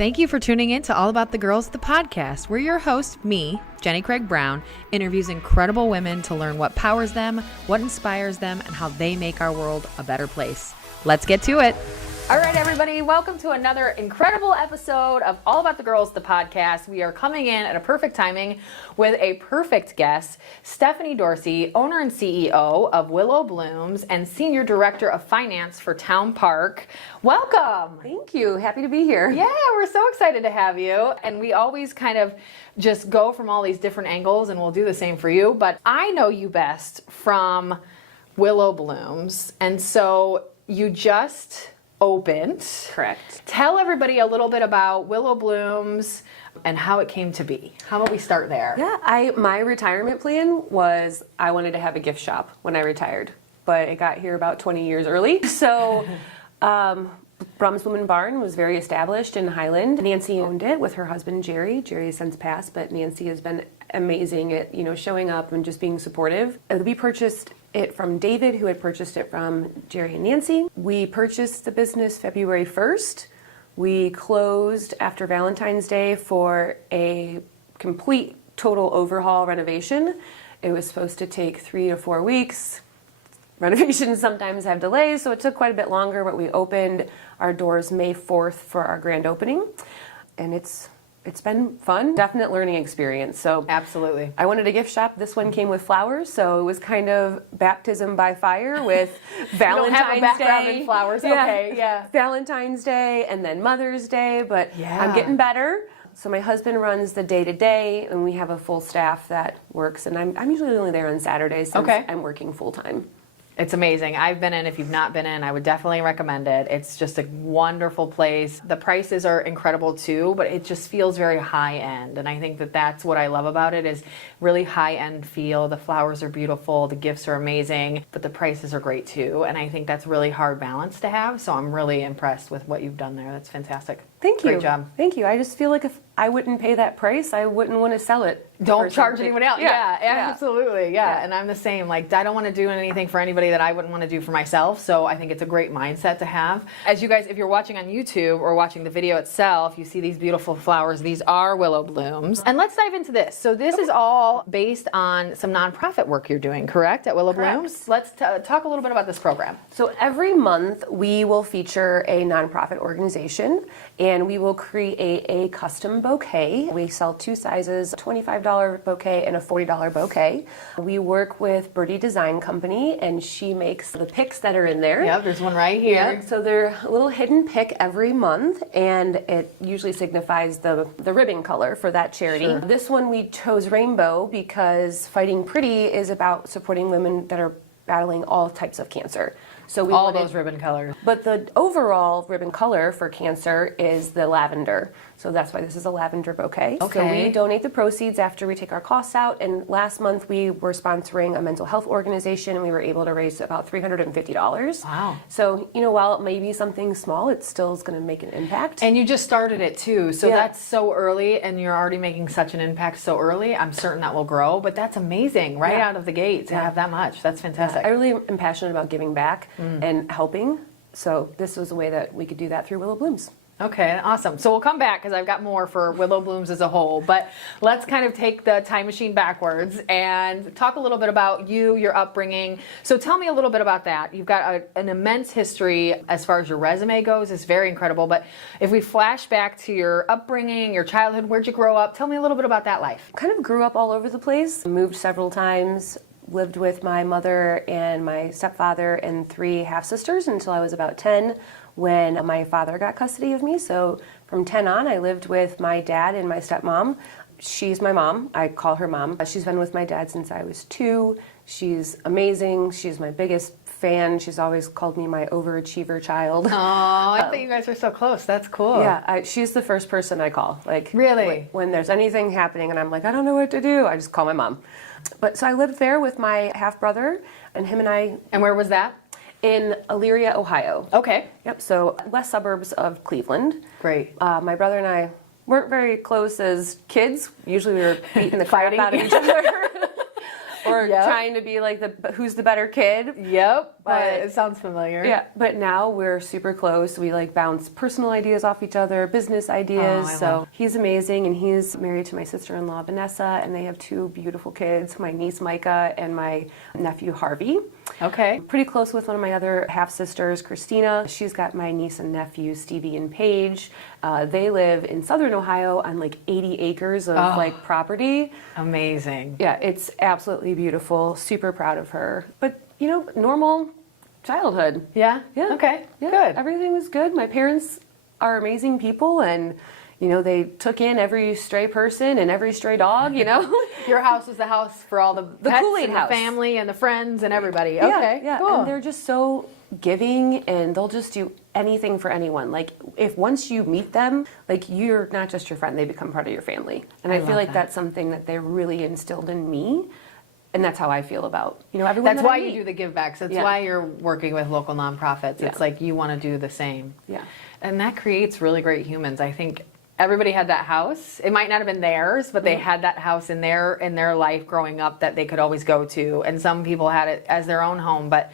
Thank you for tuning in to All About the Girls, the podcast, where your host, me, Jenny Craig Brown, interviews incredible women to learn what powers them, what inspires them, and how they make our world a better place. Let's get to it. All right, everybody, welcome to another incredible episode of All About the Girls, the podcast. We are coming in at a perfect timing with a perfect guest, Stephanie Dorsey, owner and CEO of Willow Blooms and Senior Director of Finance for Town Park. Welcome. Thank you. Happy to be here. Yeah, we're so excited to have you. And we always kind of just go from all these different angles, and we'll do the same for you. But I know you best from Willow Blooms. And so you just opened. Correct. Tell everybody a little bit about Willow Blooms and how it came to be. How about we start there? Yeah, my retirement plan was I wanted to have a gift shop when I retired, but it got here about 20 years early. So Brahms Woman Barn was very established in Highland. Nancy owned it with her husband Jerry. Jerry has since passed, but Nancy has been amazing at showing up and just being supportive. We purchased it from David, who had purchased it from Jerry and Nancy. We purchased the business February 1st. We closed after Valentine's Day for a complete total overhaul renovation. It was supposed to take 3 to 4 weeks. Renovations sometimes have delays, so it took quite a bit longer, but we opened our doors May 4th for our grand opening. And it's been fun, definite learning experience. So absolutely. I wanted a gift shop. This one came with flowers, so it was kind of baptism by fire with Valentine's you don't have a background Day. in flowers. Yeah. Okay, yeah. Valentine's Day and then Mother's Day, but yeah. I'm getting better. So my husband runs the day-to-day, and we have a full staff that works, and I'm usually only there on Saturdays since I'm working full-time. It's amazing. I've been in. If you've not been in, I would definitely recommend it. It's just a wonderful place. The prices are incredible too, but it just feels very high end. And I think that that's what I love about it, is really high end feel. The flowers are beautiful. The gifts are amazing, but the prices are great too. And I think that's really hard balance to have. So I'm really impressed with what you've done there. That's fantastic. Thank you. Great job. Thank you. I just feel like if I wouldn't pay that price, I wouldn't want to sell it. Don't charge anyone else. Yeah. Absolutely. Yeah. And I'm the same. Like, I don't want to do anything for anybody that I wouldn't want to do for myself. So I think it's a great mindset to have. As you guys, if you're watching on YouTube or watching the video itself, you see these beautiful flowers. These are Willow Blooms. And let's dive into this. So this is all based on some nonprofit work you're doing, correct, at Willow Blooms? Let's talk a little bit about this program. So every month we will feature a nonprofit organization, and we will create a custom bouquet. We sell 2 sizes, $25 bouquet and a $40 bouquet. We work with Birdie Design Company, and she makes the picks that are in there. Yep, there's one right here. Yep, so they're a little hidden pick every month, and it usually signifies the ribbon color for that charity. Sure. This one we chose rainbow because Fighting Pretty is about supporting women that are battling all types of cancer. So we wanted those ribbon colors. But the overall ribbon color for cancer is the lavender. So that's why this is a lavender bouquet. Okay. So we donate the proceeds after we take our costs out. And last month we were sponsoring a mental health organization, and we were able to raise about $350. Wow. So, while it may be something small, it still is going to make an impact. And you just started it too. So that's so early, and you're already making such an impact so early. I'm certain that will grow, but that's amazing right out of the gate to have that much. That's fantastic. I really am passionate about giving back and helping. So this was a way that we could do that through Willow Blooms. Okay, awesome. So we'll come back because I've got more for Willow Blooms as a whole, but let's kind of take the time machine backwards and talk a little bit about you, your upbringing. So tell me a little bit about that. You've got an immense history as far as your resume goes. It's very incredible, but if we flash back to your upbringing, your childhood, where'd you grow up? Tell me a little bit about that life. Kind of grew up all over the place, moved several times, lived with my mother and my stepfather and 3 half-sisters until I was about 10. When my father got custody of me. So from 10 on, I lived with my dad and my stepmom. She's my mom. I call her mom. She's been with my dad since I was 2. She's amazing. She's my biggest fan. She's always called me my overachiever child. Oh, I think you guys are so close. That's cool. Yeah, she's the first person I call. Like, really? When there's anything happening and I'm like, I don't know what to do, I just call my mom. But so I lived there with my half-brother, and him and I... And where was that? In Elyria, Ohio. Okay. Yep, so west suburbs of Cleveland. Great. My brother and I weren't very close as kids. Usually we were beating the crap out of each other. Or trying to be like who's the better kid. Yep. but it sounds familiar. Yeah, but now we're super close. We like bounce personal ideas off each other, business ideas. So he's amazing, and he's married to my sister-in-law Vanessa, and they have 2 beautiful kids, my niece Micah and my nephew Harvey. Okay. Pretty close with one of my other half-sisters, Christina. She's got my niece and nephew, Stevie and Paige. They live in southern Ohio on like 80 acres of like property. Amazing. Yeah, it's absolutely beautiful. Super proud of her. But, you know, normal childhood. Yeah? Yeah. Okay, Yeah. good. Everything was good. My parents are amazing people, and you know, they took in every stray person and every stray dog, you know. Your house was the house for all the pets Kool-Aid and house. the family and the friends and everybody. Yeah, Okay, yeah. cool. And they're just so giving, and they'll just do anything for anyone. Like, if once you meet them, like, you're not just your friend, they become part of your family. And I feel like that's something that they really instilled in me. And that's how I feel about, you know, everyone. That's why you do the give backs. That's Yeah. why you're working with local nonprofits. Yeah. It's like you want to do the same. Yeah. And that creates really great humans. I think everybody had that house. It might not have been theirs, but they had that house in their life growing up that they could always go to. And some people had it as their own home. But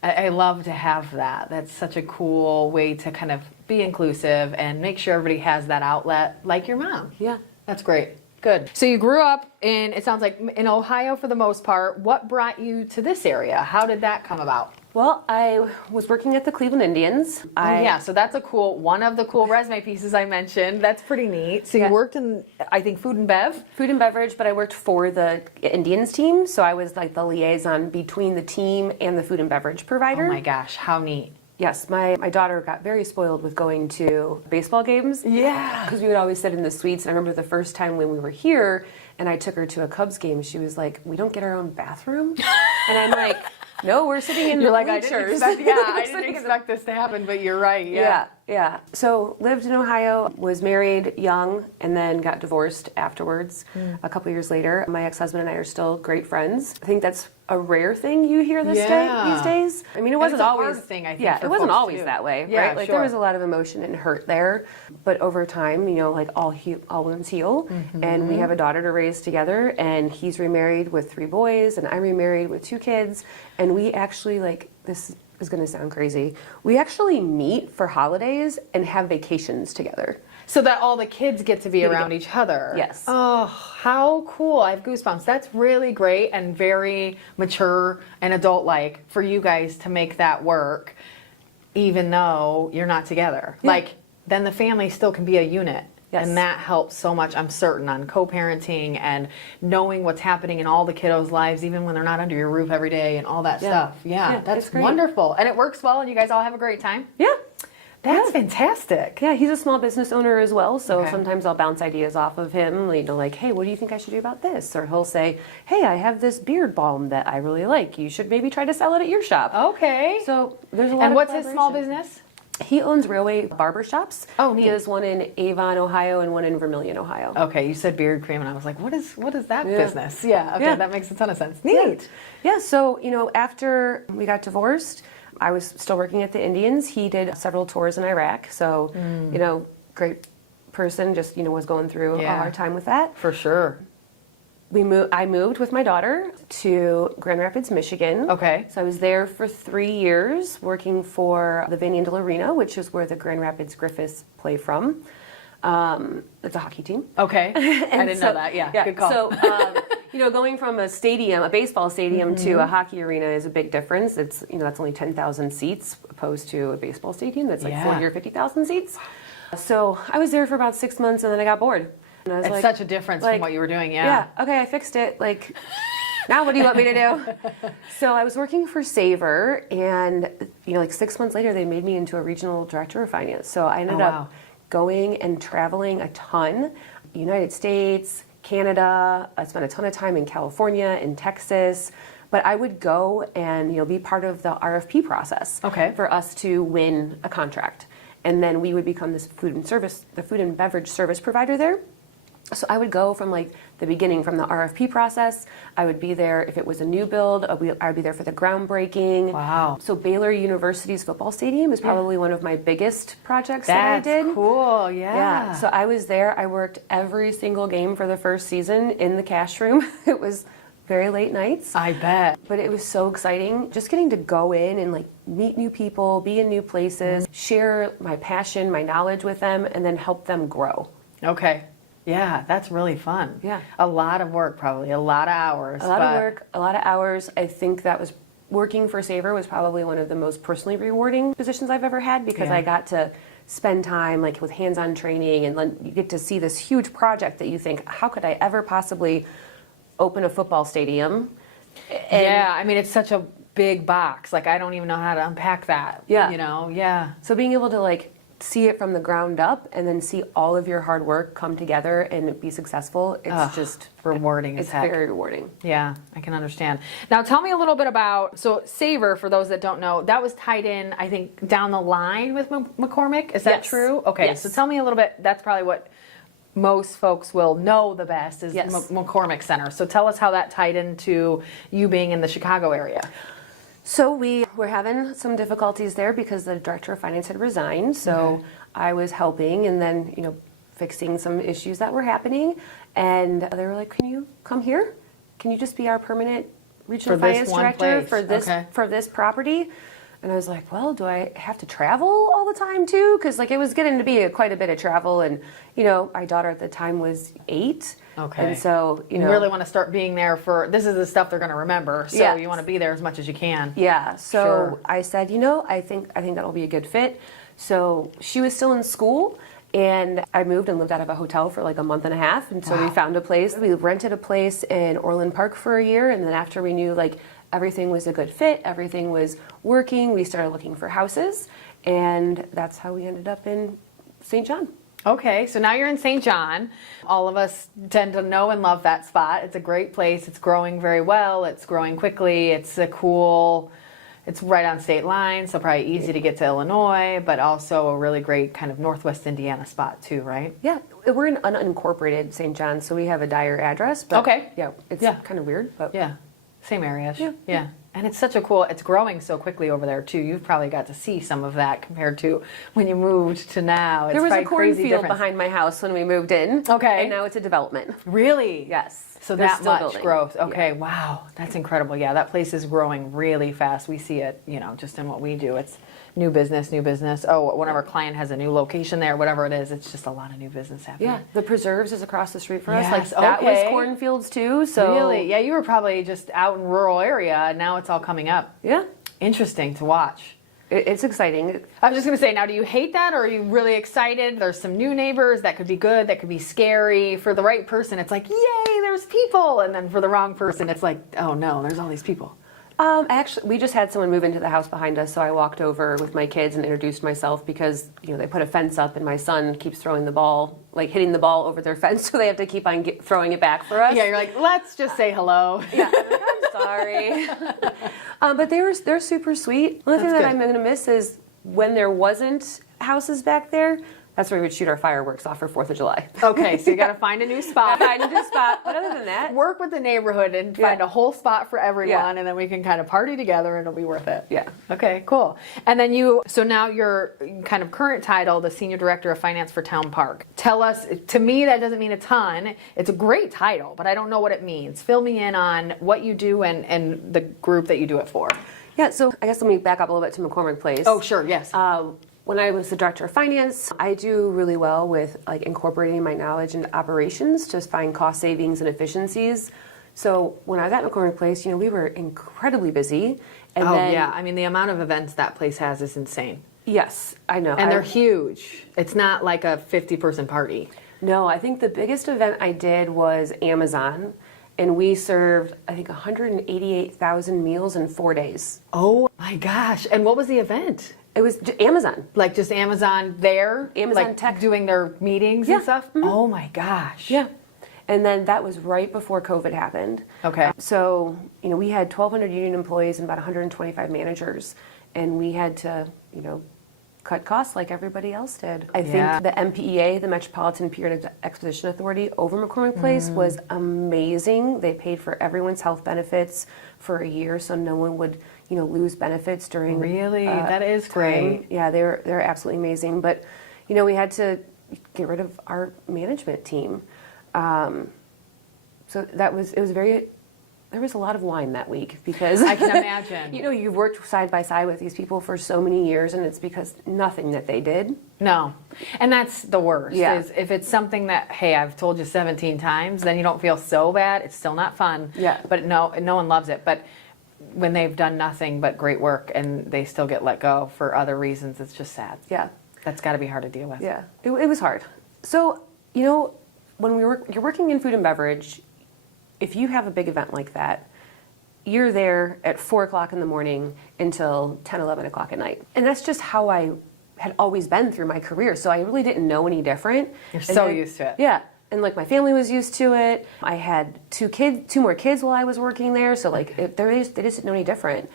I love to have that. That's such a cool way to kind of be inclusive and make sure everybody has that outlet, like your mom. Yeah. That's great. Good. So you grew up in, it sounds like, in Ohio for the most part. What brought you to this area? How did that come about? Well, I was working at the Cleveland Indians. Yeah, so that's one of the cool resume pieces I mentioned. That's pretty neat. So you worked in, I think, food and bev? Food and beverage, but I worked for the Indians team, so I was like the liaison between the team and the food and beverage provider. Oh my gosh, how neat. Yes, my daughter got very spoiled with going to baseball games. Yeah. Because we would always sit in the suites. And I remember the first time when we were here and I took her to a Cubs game, she was like, "We don't get our own bathroom?" And I'm like, "No, we're sitting in the bleachers." I didn't expect this to happen, but you're right. Yeah. So lived in Ohio, was married young, and then got divorced afterwards. A couple years later, my ex-husband and I are still great friends. I think that's a rare thing you hear these days. I mean, it wasn't always a hard thing, I think. Yeah, for it wasn't folks, always too. that way, Yeah, right? Like sure. there was a lot of emotion and hurt there, but over time, you know, like all wounds heal, and we have a daughter to raise together. And he's remarried with 3 boys, and I'm remarried with 2 kids, and we actually this is going to sound crazy. We actually meet for holidays and have vacations together. So that all the kids get to be around each other. Yes. Oh, how cool. I have goosebumps. That's really great and very mature and adult-like for you guys to make that work, even though you're not together. Yeah. Like, then the family still can be a unit. Yes. And that helps so much, I'm certain, on co-parenting and knowing what's happening in all the kiddos' lives, even when they're not under your roof every day and all that stuff. Yeah, that's it's great. wonderful. And it works well, and you guys all have a great time? Yeah. That's fantastic. Yeah, he's a small business owner as well, so Okay. sometimes I'll bounce ideas off of him, you know, like, "Hey, what do you think I should do about this?" Or he'll say, "Hey, I have this beard balm that I really like. You should maybe try to sell it at your shop." Okay. So there's a lot And of what's his small collaboration. business? He owns Railway Barber Shops. Oh, neat. He has one in Avon, Ohio, and one in Vermilion, Ohio. Okay, you said beard cream, and I was like, what is that Yeah. business? Yeah, okay, Yeah. that makes a ton of sense. Neat. Yeah, so, you know, after we got divorced, I was still working at the Indians. He did several tours in Iraq, so, you know, great person, just, you know, was going through a hard time with that. For sure. I moved with my daughter to Grand Rapids, Michigan. Okay. So I was there for 3 years working for the Van Andel Arena, which is where the Grand Rapids Griffiths play from. It's a hockey team. Okay. I didn't know that. Yeah, good call. So, you know, going from a stadium, a baseball stadium, to a hockey arena is a big difference. It's, you know, that's only 10,000 seats opposed to a baseball stadium that's like 40 or 50,000 seats. So I was there for about 6 months, and then I got bored. And I was It's such a difference from what you were doing, Yeah, okay, I fixed it. Like, now what do you want me to do? So I was working for Savor, and, you know, like 6 months later, they made me into a regional director of finance. So I ended up going and traveling a ton. United States, Canada. I spent a ton of time in California, in Texas. But I would go and, you know, be part of the RFP process for us to win a contract. And then we would become the food and beverage service provider there. So I would go from like the beginning, from the RFP process. I would be there if it was a new build. I would be there for the groundbreaking. Wow. So Baylor University's football stadium is probably one of my biggest projects that I did. That's cool, yeah. So I was there. I worked every single game for the first season in the cash room. It was very late nights. I bet. But it was so exciting just getting to go in and like meet new people, be in new places, share my passion, my knowledge with them, and then help them grow. Okay. Yeah, that's really fun. Yeah. A lot of work, probably. A lot of hours. A lot of work, a lot of hours. I think that was working for Savor was probably one of the most personally rewarding positions I've ever had because I got to spend time like with hands-on training, and then you get to see this huge project that you think, how could I ever possibly open a football stadium? And yeah, I mean, it's such a big box. Like, I don't even know how to unpack that. Yeah. You know, yeah. So being able to like see it from the ground up and then see all of your hard work come together and be successful, it's just rewarding as it's heck. very rewarding. Yeah, I can understand. Now, tell me a little bit about, so Savor, for those that don't know, that was tied in, I think, down the line with McCormick. Is that Yes. true? Okay, Yes. so tell me a little bit, that's probably what most folks will know the best is Yes. McCormick Center. So tell us how that tied into you being in the Chicago area. So we were having some difficulties there because the director of finance had resigned. So I was helping and then, fixing some issues that were happening. And they were like, can you come here? Can you just be our permanent regional For this finance one director place. for this property? And I was like, well, do I have to travel all the time too? Because like it was getting to be quite a bit of travel. And, our daughter at the time was 8. Okay. And so, You really want to start being there for, this is the stuff they're going to remember. So Yes. you want to be there as much as you can. Yeah. So Sure. I said, I think that'll be a good fit. So she was still in school, and I moved and lived out of a hotel for like a month and a half. And so we found a place. We rented a place in Orland Park for a year, and then after we knew like everything was a good fit, everything was working, we started looking for houses, and that's how we ended up in St. John. Okay, so now you're in St. John. All of us tend to know and love that spot. It's a great place. It's growing very well. It's growing quickly. It's right on state line, so probably easy to get to Illinois, but also a really great kind of Northwest Indiana spot too, right? Yeah, we're in unincorporated St. John, so we have a Dyer address. But Okay. Yeah, it's kind of weird, but Yeah, same area. Yeah. And it's such a cool, it's growing so quickly over there too. You've probably got to see some of that compared to when you moved to now. It's there was a probably crazy cornfield difference. behind my house when we moved in. Okay. And now it's a development. Really? Yes. So They're that still much building. growth. Okay, Yeah. wow. That's incredible. Yeah, that place is growing really fast. We see it, just in what we do. It's new business. Oh, whenever a client has a new location there, whatever it is, it's just a lot of new business happening. Yeah, the preserves is across the street for us. Yes, Like that was okay. cornfields too. So Really? Yeah, you were probably just out in rural area, and now it's all coming up. Yeah, Interesting to watch. it's exciting. I was just going to say, now, do you hate that, or are you really excited? There's some new neighbors. That could be good. That could be scary. For the right person, it's like, yay, there's people. And then for the wrong person, it's like, oh, no, there's all these people. Actually, we just had someone move into the house behind us, so I walked over with my kids and introduced myself because they put a fence up, and my son keeps throwing the ball, like hitting the ball over their fence, so they have to keep on throwing it back for us. Yeah, you're like, let's just say hello. Yeah, I'm sorry. But they're super sweet. The only thing that I'm going to miss is when there wasn't houses back there. That's where we would shoot our fireworks off for 4th of July. Okay, so you got to find a new spot. Find a new spot. But other than that, Work with the neighborhood and find a whole spot for everyone, Yeah. and then we can kind of party together, and it'll be worth it. Yeah. Okay, cool. And then so now your kind of current title, the Senior Director of Finance for Town Park. Tell us, to me that doesn't mean a ton. It's a great title, but I don't know what it means. Fill me in on what you do and the group that you do it for. Yeah, so I guess let me back up a little bit to McCormick Place. Oh, sure, yes. When I was the director of finance, I do really well with like incorporating my knowledge into operations to find cost savings and efficiencies. So when I was at McCormick Place, we were incredibly busy. And then, yeah. I mean, the amount of events that place has is insane. Yes, I know. And they're huge. It's not like a 50-person party. No, I think the biggest event I did was Amazon. And we served, I think, 188,000 meals in 4 days. Oh my gosh. And what was the event? It was Amazon. Like just Amazon there? Amazon like Tech. doing their meetings Yeah. and stuff? Mhm. Oh my gosh. Yeah. And then that was right before COVID happened. Okay. So, we had 1,200 union employees and about 125 managers. And we had to, cut costs like everybody else did. I Yeah. think the MPEA, the Metropolitan Period Exposition Authority over McCormick Place was amazing. They paid for everyone's health benefits for a year so no one would, lose benefits during Really? That is time. great. Yeah, they're absolutely amazing. But, we had to get rid of our management team. So it was very there was a lot of wine that week because I can imagine. You've worked side by side with these people for so many years, and it's because nothing that they did. No. And that's the worst. Yeah. Is if it's something that, hey, I've told you 17 times, then you don't feel so bad. It's still not fun. Yeah. But no one loves it. But when they've done nothing but great work and they still get let go for other reasons, it's just sad. Yeah. That's got to be hard to deal with. Yeah. It was hard. So, when you're working in food and beverage, if you have a big event like that, you're there at 4 o'clock in the morning until 10, 11 o'clock at night. And that's just how I had always been through my career. So I really didn't know any different. You're so used to it. Yeah. And like my family was used to it. I had two more kids while I was working there. So like they just didn't know any different.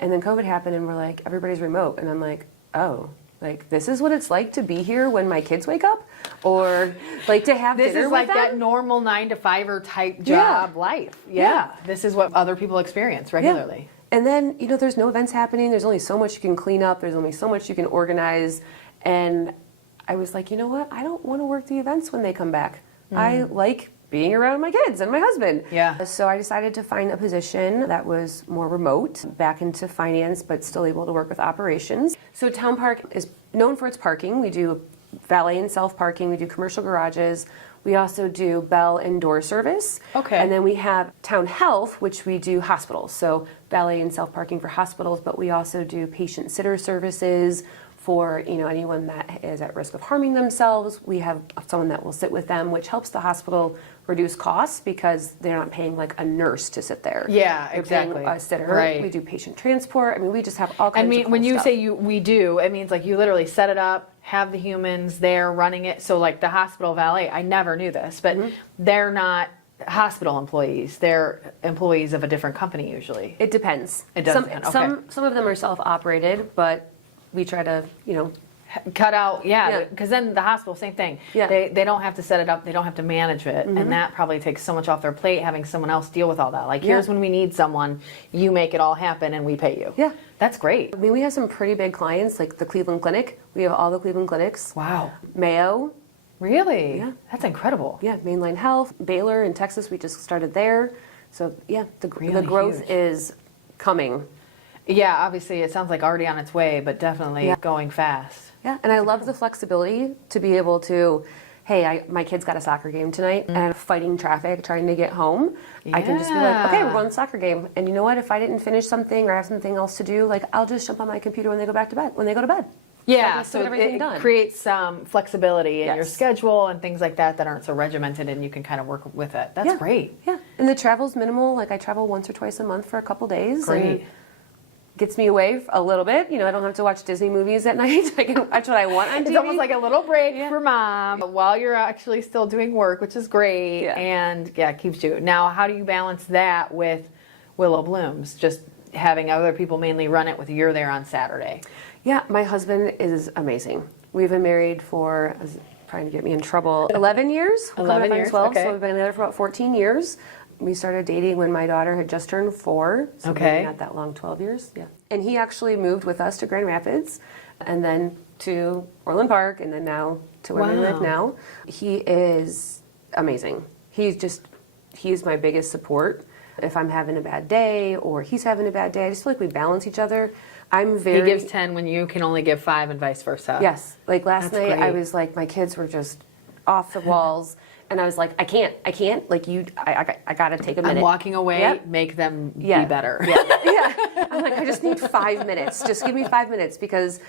And then COVID happened and we're like, everybody's remote. And I'm like, oh, like this is what it's like to be here when my kids wake up, or like to have this dinner is with like them? that normal 9-to-5er type job life. Yeah. This is what other people experience regularly. Yeah. And then, there's no events happening. There's only so much you can clean up. There's only so much you can organize. And I was like, you know what? I don't want to work the events when they come back. I like being around my kids and my husband. Yeah. So I decided to find a position that was more remote, back into finance, but still able to work with operations. So Town Park is known for its parking. We do valet and self-parking. We do commercial garages. We also do bell and door service. Okay. And then we have Town Health, which we do hospitals. So valet and self-parking for hospitals, but we also do patient sitter services for anyone that is at risk of harming themselves. We have someone that will sit with them, which helps the hospital reduce costs because they're not paying like a nurse to sit there. Yeah, they're exactly. paying a sitter. Right. We do patient transport. I mean, we just have all kinds of cool when you stuff. say we do, it means like you literally set it up, have the humans there running it. So like the hospital valet, I never knew this, but they're not hospital employees. They're employees of a different company usually. It depends. It does depend. Okay. Some of them are self-operated, but we try to, cut out, because then the hospital, same thing. Yeah. They don't have to set it up, they don't have to manage it, and that probably takes so much off their plate having someone else deal with all that. Like, here's when we need someone, you make it all happen, and we pay you. Yeah. That's great. I mean, we have some pretty big clients, like the Cleveland Clinic. We have all the Cleveland Clinics. Wow. Mayo. Really? Yeah. That's incredible. Yeah, Mainline Health. Baylor in Texas, we just started there. So, yeah, the growth huge. is coming. Yeah, obviously it sounds like already on its way, but definitely going fast. Yeah, and I love the flexibility to be able to, hey, my kid's got a soccer game tonight, and I'm fighting traffic trying to get home. I can just be like, okay, we're going to the soccer game. And you know what? If I didn't finish something or have something else to do, like I'll just jump on my computer when they go to bed. Yeah, So so everything it done. creates some flexibility in your Yes. schedule and things like that aren't so regimented, and you can kind of work with it. That's great. Yeah, and the travel's minimal. Like I travel once or twice a month for a couple days. Great. And gets me away a little bit. I don't have to watch Disney movies at night. I can watch what I want on TV. It's almost like a little break for mom while you're actually still doing work, which is great, and it keeps you. Now, how do you balance that with Willow Blooms? Just having other people mainly run it with you're there on Saturday. Yeah, my husband is amazing. We've been married for, trying to get me in trouble, 11 years. 11 years, 12, okay. So we've been together for about 14 years. We started dating when my daughter had just turned 4. So maybe not that long, 12 years. Yeah. And he actually moved with us to Grand Rapids and then to Orland Park and then now to where we live now. He is amazing. He's my biggest support. If I'm having a bad day or he's having a bad day, I just feel like we balance each other. He gives 10 when you can only give 5 and vice versa. Yes. Like last night, great. I was like, my kids were just off the walls. And I was like, I can't. Like I got to take a minute. I'm walking away, make them be better. Yeah. I'm like, I just need 5 minutes. Just give me 5 minutes because,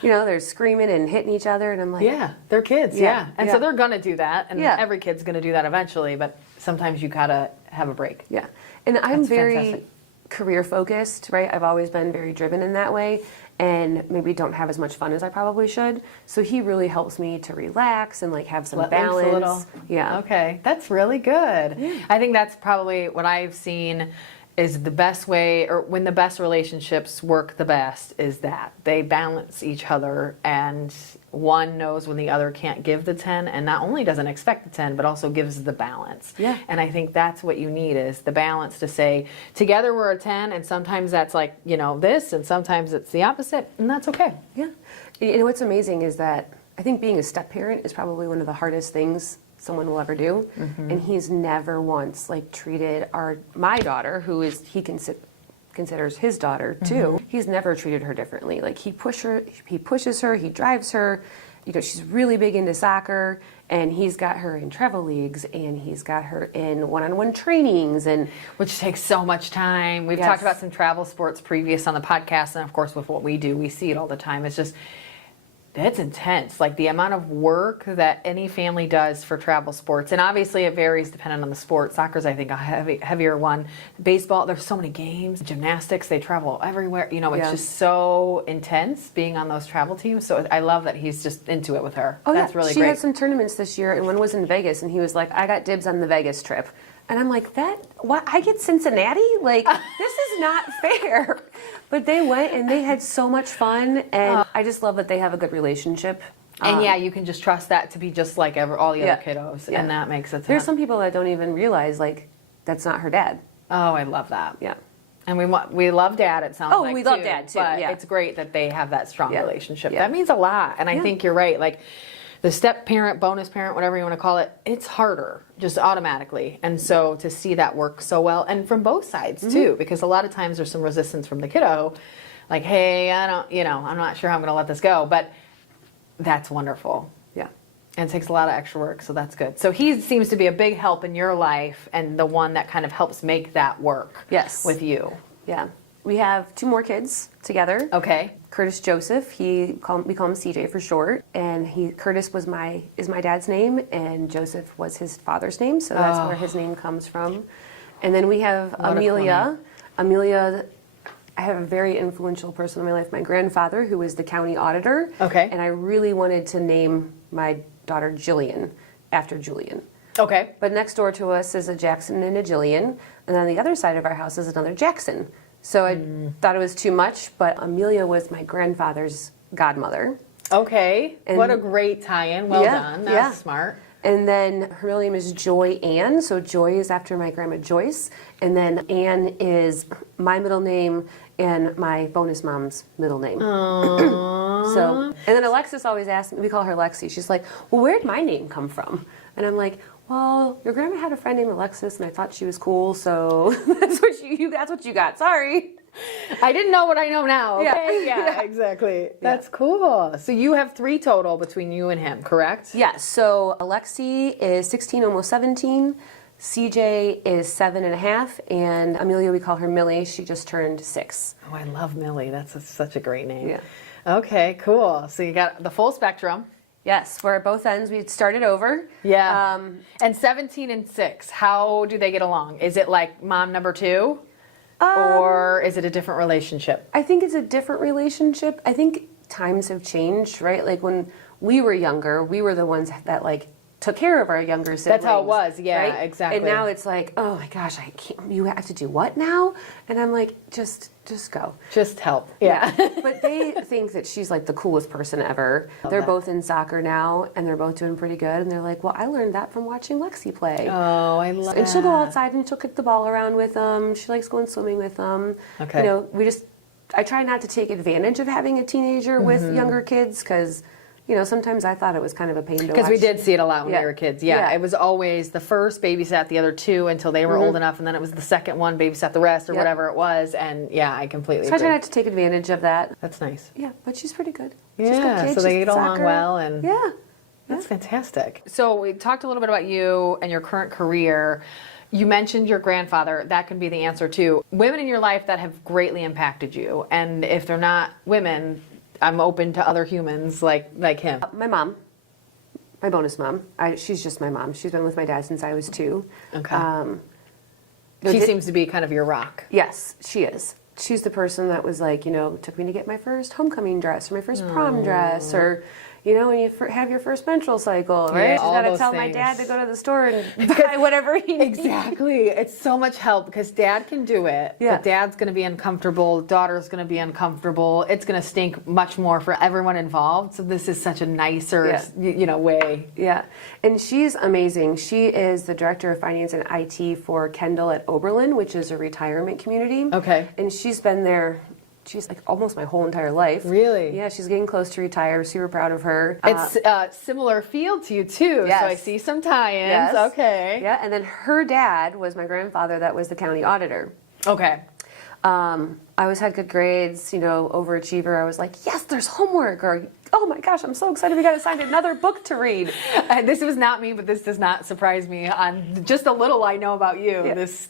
they're screaming and hitting each other. And I'm like, yeah, they're kids. And so they're going to do that. And every kid's going to do that eventually. But sometimes you got to have a break. Yeah. And I'm very fantastic. career focused, right? I've always been very driven in that way and maybe don't have as much fun as I probably should. So he really helps me to relax and like have some balance. A little. Yeah. Okay. That's really good. Yeah. I think that's probably what I've seen is the best way, or when the best relationships work the best, is that they balance each other and one knows when the other can't give the 10 and not only doesn't expect the 10 but also gives the balance. Yeah. And I think that's what you need is the balance to say together we're a 10 and sometimes that's like this and sometimes it's the opposite and that's okay. Yeah. What's amazing is that I think being a step parent is probably one of the hardest things someone will ever do. And he's never once like treated my daughter, who is considers his daughter too. He's never treated her differently. Like he pushes her, he drives her. You know, she's really big into soccer, and he's got her in travel leagues, and he's got her in one-on-one trainings, and which takes so much time. We've talked about some travel sports previous on the podcast, and of course with what we do, we see it all the time. It's just, it's intense, like the amount of work that any family does for travel sports. And obviously it varies depending on the sport. Soccer's, I think, a heavier one. Baseball, there's so many games. Gymnastics, they travel everywhere. You know, it's just so intense being on those travel teams. So I love that he's just into it with her. Oh, that's really she great. had some tournaments this year, and one was in Vegas, and he was like, I got dibs on the Vegas trip. And I'm like, what? I get Cincinnati? Like, this is not fair. But they went, and they had so much fun, and I just love that they have a good relationship. And you can just trust that to be just like all the other kiddos, and that makes it. There's some people that don't even realize, like, that's not her dad. Oh, I love that. Yeah. And we love Dad, it sounds like, we love Dad, too, But it's great that they have that strong relationship. Yeah. That means a lot. And I think you're right. Like, the step parent, bonus parent, whatever you want to call it, it's harder, just automatically. And so to see that work so well, and from both sides, too, because a lot of times there's some resistance from the kiddo. Like, hey, I'm not sure how I'm going to let this go. But that's wonderful. Yeah. And it takes a lot of extra work, so that's good. So he seems to be a big help in your life, and the one that kind of helps make that work with you. Yeah. We have 2 more kids together. Okay. Curtis Joseph, we call him CJ for short, and Curtis is my dad's name, and Joseph was his father's name, so that's where his name comes from. And then we have Amelia. Amelia, I have a very influential person in my life, my grandfather, who is the county auditor. Okay. And I really wanted to name my daughter Jillian after Julian. Okay. But next door to us is a Jackson and a Jillian, and on the other side of our house is another Jackson. So I thought it was too much, but Amelia was my grandfather's godmother. Okay. And what a great tie-in. Well done. That's smart. And then her middle name is Joy Ann. So Joy is after my grandma Joyce. And then Ann is my middle name and my bonus mom's middle name. And then Alexis always asks me, we call her Lexi. She's like, well, where'd my name come from? And I'm like, well, your grandma had a friend named Alexis, and I thought she was cool, so that's what you got. Sorry. I didn't know what I know now. Okay? Yeah, exactly. That's cool. So you have 3 total between you and him, correct? Yes. So Alexi is 16, almost 17. CJ is 7.5, and Amelia, we call her Millie. She just turned 6. Oh, I love Millie. That's such a great name. Yeah. Okay, cool. So you got the full spectrum. Yes, we're at both ends. We started over. Yeah. And 17 and 6, how do they get along? Is it like mom number 2? Or is it a different relationship? I think it's a different relationship. I think times have changed, right? Like when we were younger, we were the ones that like took care of our younger siblings. That's how it was. Yeah, right? exactly. And now it's like, oh my gosh, I can't. You have to do what now? And I'm like, just go. Just help. Yeah. But they think that she's like the coolest person ever. They're both in soccer now, and they're both doing pretty good. And they're like, well, I learned that from watching Lexi play. Oh, I love. And she'll go outside and she'll kick the ball around with them. She likes going swimming with them. Okay. You know, I try not to take advantage of having a teenager with younger kids because, you know, sometimes I thought it was kind of a pain to watch. Because we did see it a lot when we were kids. Yeah. It was always the first babysat the other 2 until they were old enough, and then it was the second one babysat the rest or whatever it was. And yeah, I completely agree. I try not to take advantage of that. That's nice. Yeah, but she's pretty good. Yeah, she's a good kid. so they get along soccer. well. And yeah. That's fantastic. So we talked a little bit about you and your current career. You mentioned your grandfather. That can be the answer too. Women in your life that have greatly impacted you. And if they're not women, I'm open to other humans like him. My mom, my bonus mom. She's just my mom. She's been with my dad since I was 2. Okay. She seems to be kind of your rock. Yes, she is. She's the person that was like, you know, took me to get my first homecoming dress or my first prom dress, or, you know, when you have your first menstrual cycle, right? Yeah, She's got to tell things. my dad to go to the store and buy whatever he needs. Exactly. It's so much help because dad can do it, but dad's going to be uncomfortable, daughter's going to be uncomfortable. It's going to stink much more for everyone involved. So this is such a nicer, way. Yeah. And she's amazing. She is the director of finance and IT for Kendall at Oberlin, which is a retirement community. Okay. And she's been there she's like almost my whole entire life. Really? Yeah, she's getting close to retire. Super proud of her. It's similar field to you too. Yes. So I see some tie-ins. Yes. Okay. Yeah, and then her dad was my grandfather that was the county auditor. Okay. I always had good grades, overachiever. I was like, yes, there's homework, or oh my gosh, I'm so excited we got assigned another book to read. This was not me, but this does not surprise me. On just a little I know about you, Yeah. this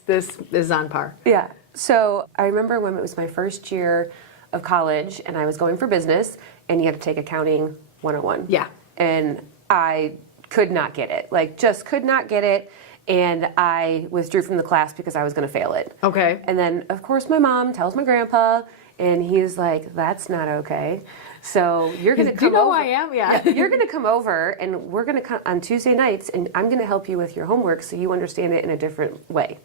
is on par. Yeah. So I remember when it was my first year of college, and I was going for business, and you had to take accounting 101. Yeah. And I could not get it, just could not get it. And I withdrew from the class because I was going to fail it. Okay. And then, of course, my mom tells my grandpa, and he's like, that's not okay. So you're going to come over. Do you know who I am? Yeah. You're going to come over, and we're going to come on Tuesday nights, and I'm going to help you with your homework so you understand it in a different way.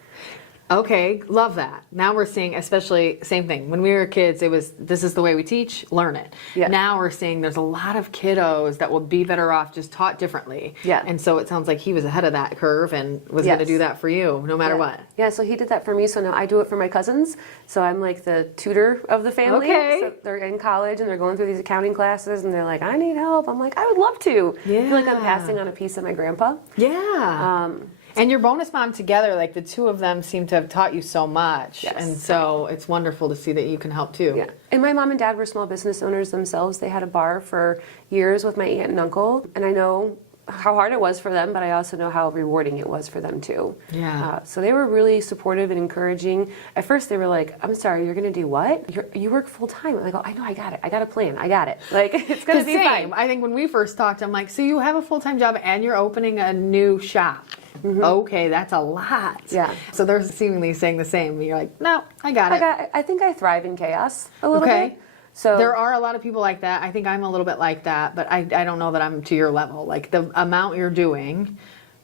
Okay, love that. Now we're seeing, especially, same thing. When we were kids, it was, this is the way we teach, learn it. Yeah. Now we're seeing there's a lot of kiddos that will be better off just taught differently. Yeah. And so it sounds like he was ahead of that curve and was Yes. going to do that for you, no matter what. Yeah, so he did that for me, so now I do it for my cousins. So I'm like the tutor of the family. Okay. So they're in college, and they're going through these accounting classes, and they're like, I need help. I'm like, I would love to. I feel like I'm passing on a piece of my grandpa. Yeah. And your bonus mom together, like the two of them seem to have taught you so much. Yes. And so it's wonderful to see that you can help too. Yeah. And my mom and dad were small business owners themselves. They had a bar for years with my aunt and uncle. And I know how hard it was for them, but I also know how rewarding it was for them too. Yeah. So they were really supportive and encouraging. At first they were like, I'm sorry, you're going to do what? You work full time. I'm like, oh, I know, I got it. I got a plan. I got it. Like, it's going to be fine. I think when we first talked, I'm like, so you have a full-time job and you're opening a new shop. Mm-hmm. Okay, that's a lot. Yeah. So they're seemingly saying the same. You're like, no, I got it. I think I thrive in chaos a little Okay. bit. So There are a lot of people like that. I think I'm a little bit like that, but I don't know that I'm to your level. Like the amount you're doing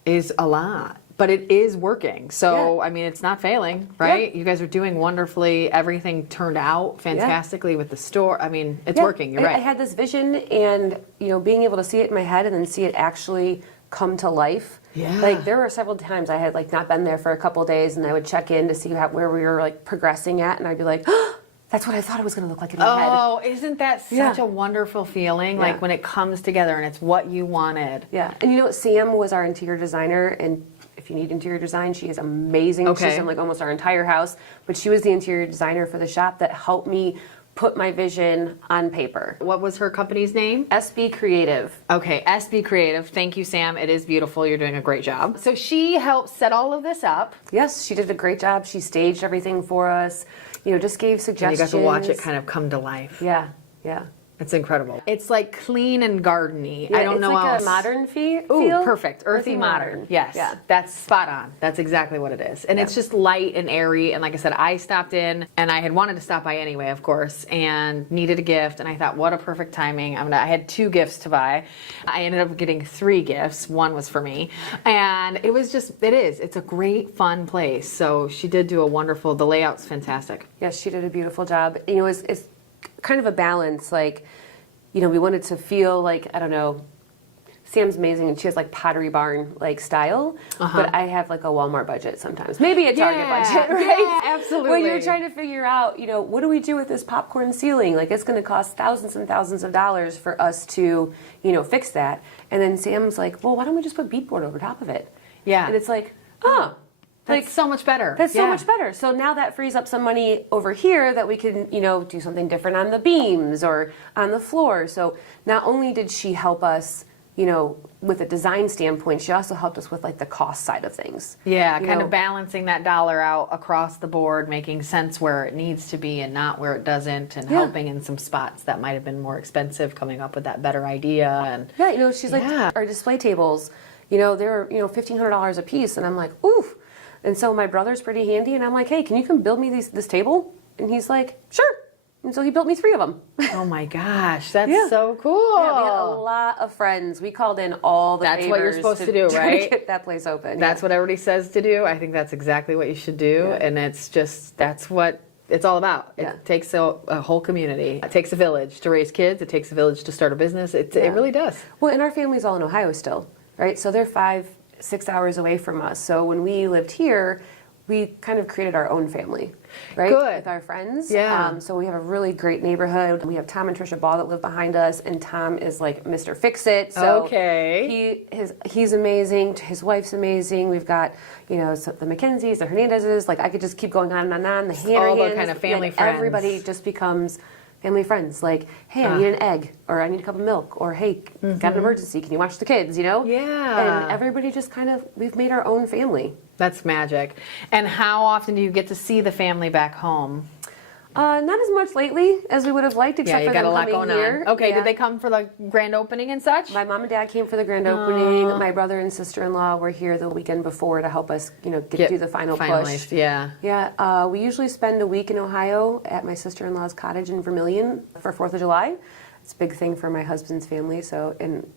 is a lot, but it is working. So, Yeah. I mean, it's not failing, right? Yeah. You guys are doing wonderfully. Everything turned out fantastically with the store. I mean, it's Yeah, working. You're right. I had this vision, and being able to see it in my head and then see it actually come to life. Yeah. Like there were several times I had not been there for a couple of days, and I would check in to see where we were progressing at, and I'd be like, oh, that's what I thought it was going to look like in my head. Oh, isn't that such Yeah. a wonderful feeling? Yeah. Like when it comes together and it's what you wanted. Yeah. And Sam was our interior designer, and if you need interior design, she is amazing. Okay. She's done almost our entire house, but she was the interior designer for the shop that helped me put my vision on paper. What was her company's name? SB Creative. Okay, SB Creative. Thank you, Sam. It is beautiful. You're doing a great job. So she helped set all of this up. Yes, she did a great job. She staged everything for us. Just gave And suggestions. you got to watch it kind of come to life. Yeah, yeah. It's incredible. It's like clean and gardeny. Yeah, I don't know it's like else. a modern feel. Ooh, perfect. Earthy modern. Yes. Yeah. That's spot on. That's exactly what it is. And it's just light and airy. And like I said, I stopped in and I had wanted to stop by anyway, of course, and needed a gift. And I thought, what a perfect timing. I had 2 gifts to buy. I ended up getting 3 gifts. 1 was for me. And it was it's a great, fun place. So she did do a wonderful, the layout's fantastic. Yes, she did a beautiful job. It's kind of a balance. We wanted to feel I don't know, Sam's amazing, and she has Pottery Barn style, but I have a Walmart budget sometimes, maybe a Target budget, right? Yeah, absolutely. When you're trying to figure out, what do we do with this popcorn ceiling? It's going to cost thousands and thousands of dollars for us to, fix that. And then Sam's like, well, why don't we just put beadboard over top of it? Yeah. And it's like, oh. That's so much better. That's so much better. So now that frees up some money over here that we can, do something different on the beams or on the floor. So not only did she help us, with a design standpoint, she also helped us with the cost side of things. Yeah, kind of balancing that dollar out across the board, making sense where it needs to be and not where it doesn't, and helping in some spots that might have been more expensive, coming up with that better idea. And yeah, she's our display tables, they're $1,500 a piece, and I'm like, oof. And so my brother's pretty handy, and I'm like, hey, can you come build me this table? And he's like, sure. And so he built me 3 of them. Oh my gosh, that's so cool. Yeah, we had a lot of friends. We called in all the That's what you're favors supposed to do, try right? to get that place open. That's what everybody says to do. I think that's exactly what you should do. And that's what it's all about. Yeah. It takes a whole community. It takes a village to raise kids. It takes a village to start a business. It really does. Well, and our family's all in Ohio still, right? So they're 5-6 hours away from us. So when we lived here, we kind of created our own family, right? Good. With our friends. Yeah. So we have a really great neighborhood. We have Tom and Trisha Ball that live behind us, and Tom is like Mr. Fix-It. So he's amazing. His wife's amazing. We've got, the Mackenzies, the Hernandezes. Like, I could just keep going on and on. The Hannahans. All the kind of family friends. Everybody just becomes family friends. Like, hey, I need an egg, or I need a cup of milk, or hey, got an emergency, can you watch the kids, Yeah. And everybody just we've made our own family. That's magic. And how often do you get to see the family back home? Not as much lately as we would have liked, except for them coming here. Okay, Yeah. did they come for the grand opening and such? My mom and dad came for the grand opening. My brother and sister-in-law were here the weekend before to help us, do the final push. Yeah. Yeah, we usually spend a week in Ohio at my sister-in-law's cottage in Vermilion for 4th of July. It's a big thing for my husband's family. And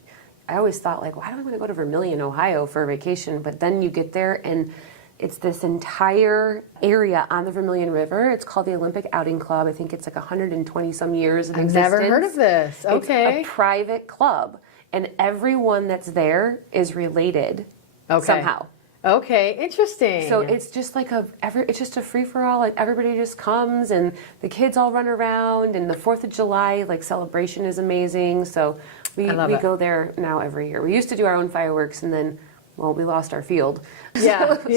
I always thought, like, why do I want to go to Vermilion, Ohio for a vacation? But then you get there and it's this entire area on the Vermilion River. It's called the Olympic Outing Club. I think it's like 120 some years of existence. I've never heard of this. Okay. It's a private club, and everyone that's there is related somehow. Okay, interesting. So it's just like it's just a free for all. Like, everybody just comes, and the kids all run around, and the 4th of July celebration is amazing. So we go there now every year. We used to do our own fireworks, and then, well, we lost our field. Yeah, so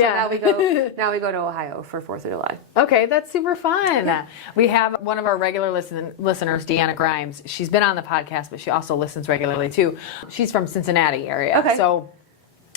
now we go to Ohio for 4th of July. Okay, that's super fun. Yeah. We have one of our regular listeners, Deanna Grimes. She's been on the podcast, but she also listens regularly too. She's from Cincinnati area. Okay. So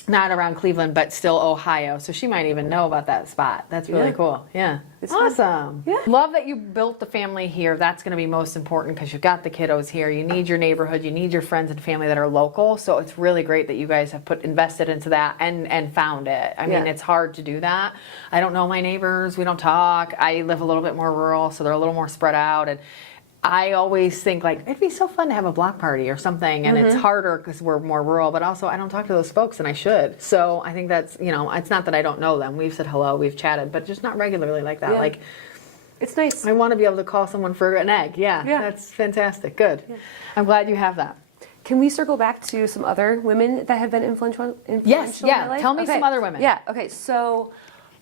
not around Cleveland, but still Ohio. So she might even know about that spot. That's really cool. Yeah. It's awesome. fun. Yeah. Love that you built the family here. That's going to be most important because you've got the kiddos here. You need your neighborhood. You need your friends and family that are local. So it's really great that you guys have invested into that and found it. I mean, it's hard to do that. I don't know my neighbors. We don't talk. I live a little bit more rural, so they're a little more spread out. And I always think, like, it'd be so fun to have a block party or something, and it's harder because we're more rural, but also I don't talk to those folks, and I should. So I think that's, it's not that I don't know them. We've said hello, we've chatted, but just not regularly like that. Yeah. Like, it's nice. I want to be able to call someone for an egg. Yeah. That's fantastic. Good. Yeah. I'm glad you have that. Can we circle back to some other women that have been influential Yes, in my life? Tell me some other women. Yeah, okay. So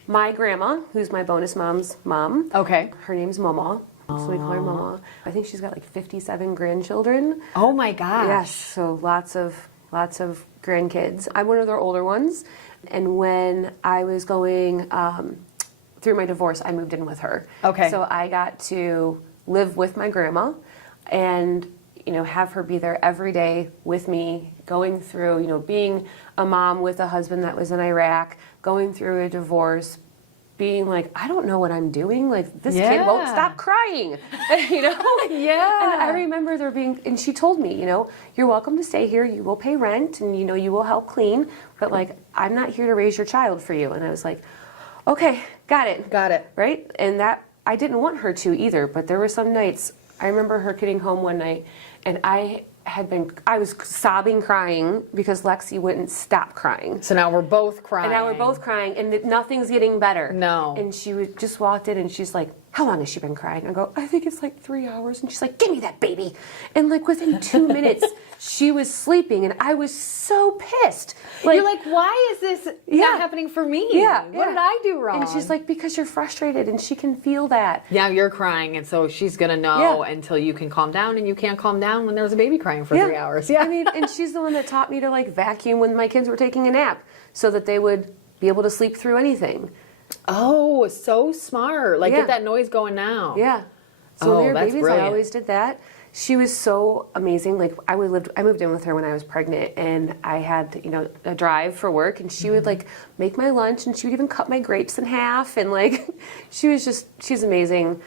my grandma, who's my bonus mom's mom. Okay. Her name's Mama. So we call her Mama. I think she's got like 57 grandchildren. Oh my gosh. Yes, so lots of grandkids. I'm one of their older ones. And when I was going through my divorce, I moved in with her. Okay. So I got to live with my grandma and have her be there every day with me, going through, being a mom with a husband that was in Iraq, going through a divorce, being like, I don't know what I'm doing. Like, this kid won't stop crying, Yeah. And I remember there being, and she told me, you're welcome to stay here. You will pay rent, and you will help clean. But like, I'm not here to raise your child for you. And I was like, okay, got it. Right? And that I didn't want her to either. But there were some nights. I remember her getting home one night, and I was sobbing, crying because Lexi wouldn't stop crying. So now we're both crying. And nothing's getting better. No. And she just walked in, and she's like, how long has she been crying? I go, I think it's like 3 hours. And she's like, give me that baby. And like within 2 minutes, she was sleeping, and I was so pissed. You're like, why is this not happening for me? Yeah. What did I do wrong? And she's like, because you're frustrated, and she can feel that. Now you're crying, and so she's going to know until you can calm down, and you can't calm down when there's a baby crying for 3 hours. Yeah. I mean, and she's the one that taught me to like vacuum when my kids were taking a nap so that they would be able to sleep through anything. Oh, so smart. Like, get that noise going now. Yeah. So when they were babies, brilliant. I always did that. She was so amazing. Like, I moved in with her when I was pregnant, and I had, a drive for work, and she would like make my lunch, and she would even cut my grapes in half, and like, she's amazing.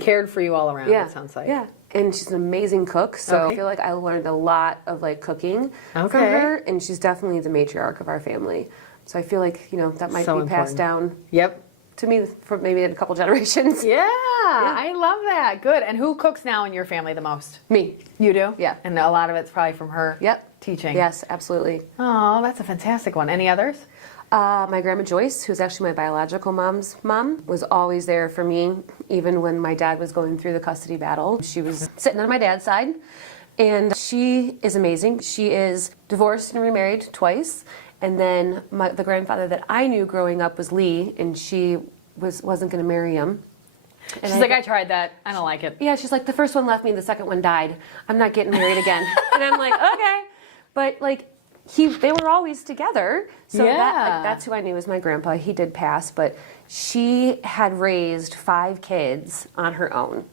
Cared for you all around, it sounds like. Yeah. And she's an amazing cook, so I feel like I learned a lot of like cooking from her, and she's definitely the matriarch of our family. So I feel like, that might be passed down to me for maybe in a couple generations. Yeah, I love that. Good. And who cooks now in your family the most? Me. You do? Yeah. And a lot of it's probably from her teaching. Yes, absolutely. Oh, that's a fantastic one. Any others? My grandma Joyce, who's actually my biological mom's mom, was always there for me, even when my dad was going through the custody battle. She was sitting on my dad's side, and she is amazing. She is divorced and remarried twice, And then the grandfather that I knew growing up was Lee, and she wasn't going to marry him. And She's like, I tried that. I don't like it. Yeah, she's like, the first one left me, the second one died. I'm not getting married again. And I'm like, okay. But like, they were always together. So that's who I knew as my grandpa. He did pass, but she had raised 5 kids on her own.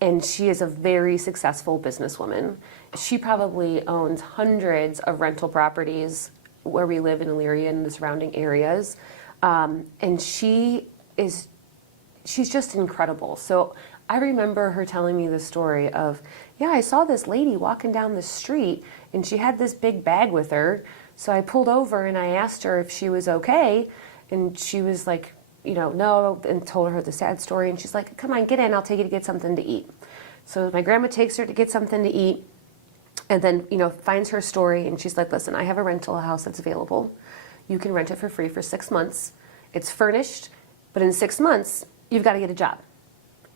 And she is a very successful businesswoman. She probably owns hundreds of rental properties where we live in Elyria and the surrounding areas. And she's just incredible. So I remember her telling me the story of, yeah, I saw this lady walking down the street and she had this big bag with her. So I pulled over and I asked her if she was okay. And she was like, no, and told her the sad story. And she's like, come on, get in. I'll take you to get something to eat. So my grandma takes her to get something to eat and then, finds her story. And she's like, listen, I have a rental house that's available. You can rent it for free for 6 months. It's furnished, but in 6 months, you've got to get a job.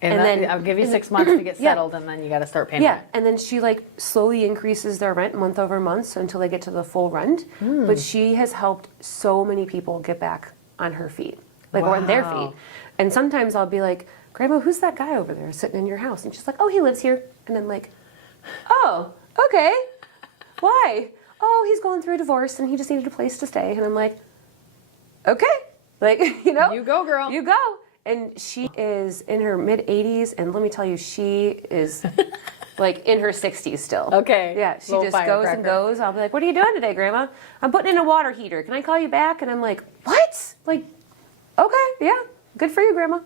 And then I'll give you 6 months to get settled, and then you got to start paying rent. And then she slowly increases their rent month over month until they get to the full rent. But she has helped so many people get back on her feet, or on their feet. And sometimes I'll be like, Grandma, who's that guy over there sitting in your house? And she's like, oh, he lives here. And I'm like, oh, okay. Why? Oh, he's going through a divorce and he just needed a place to stay. And I'm like, okay. You go, girl. You go. And she is in her mid-80s, and let me tell you, she is in her 60s still. Okay. Yeah, she just goes and goes. I'll be like, what are you doing today, Grandma? I'm putting in a water heater. Can I call you back? And I'm like, what? Okay, yeah. Good for you, Grandma.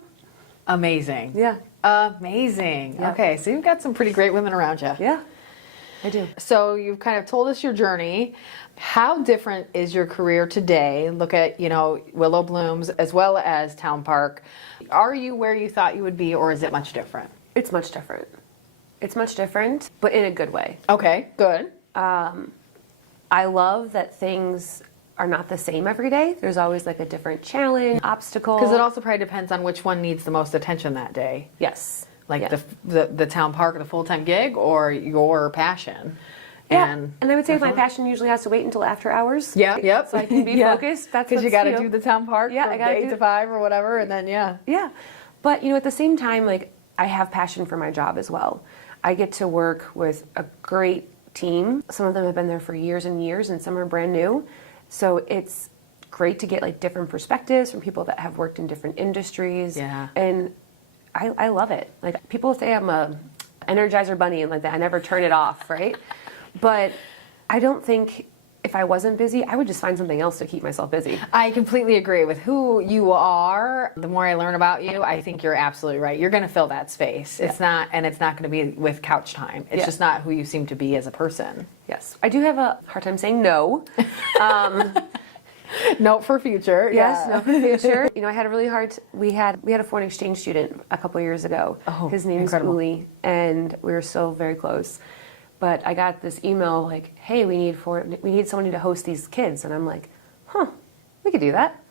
Amazing. Yeah. Amazing. Yeah. Okay, so you've got some pretty great women around you. Yeah, I do. So you've kind of told us your journey. How different is your career today? Look at, Willow Blooms as well as Town Park. Are you where you thought you would be, or is it much different? It's much different. It's much different, but in a good way. Okay, good. I love that things are not the same every day. There's always a different challenge, obstacle. Because it also probably depends on which one needs the most attention that day. Yes. The Town Park, the full-time gig, or your passion. Yeah, and I would say my passion usually has to wait until after hours. Yeah, yep. So I can be focused. That's because you got to do the Town Park from I gotta 8 to 5 or whatever, and then Yeah, but at the same time, I have passion for my job as well. I get to work with a great team. Some of them have been there for years and years, and some are brand new. So it's great to get different perspectives from people that have worked in different industries. Yeah, and I love it. People say I'm a Energizer bunny and that. I never turn it off, right? But I don't think if I wasn't busy, I would just find something else to keep myself busy. I completely agree with who you are. The more I learn about you, I think you're absolutely right. You're going to fill that space. Yeah. It's not going to be with couch time. It's just not who you seem to be as a person. Yes. I do have a hard time saying no. Note for future. Yes, note for future. I had a really hard. We had a foreign exchange student a couple years ago. Oh, his name's Uli, and we were still very close. But I got this email hey, we need somebody to host these kids, and I'm like, we could do that.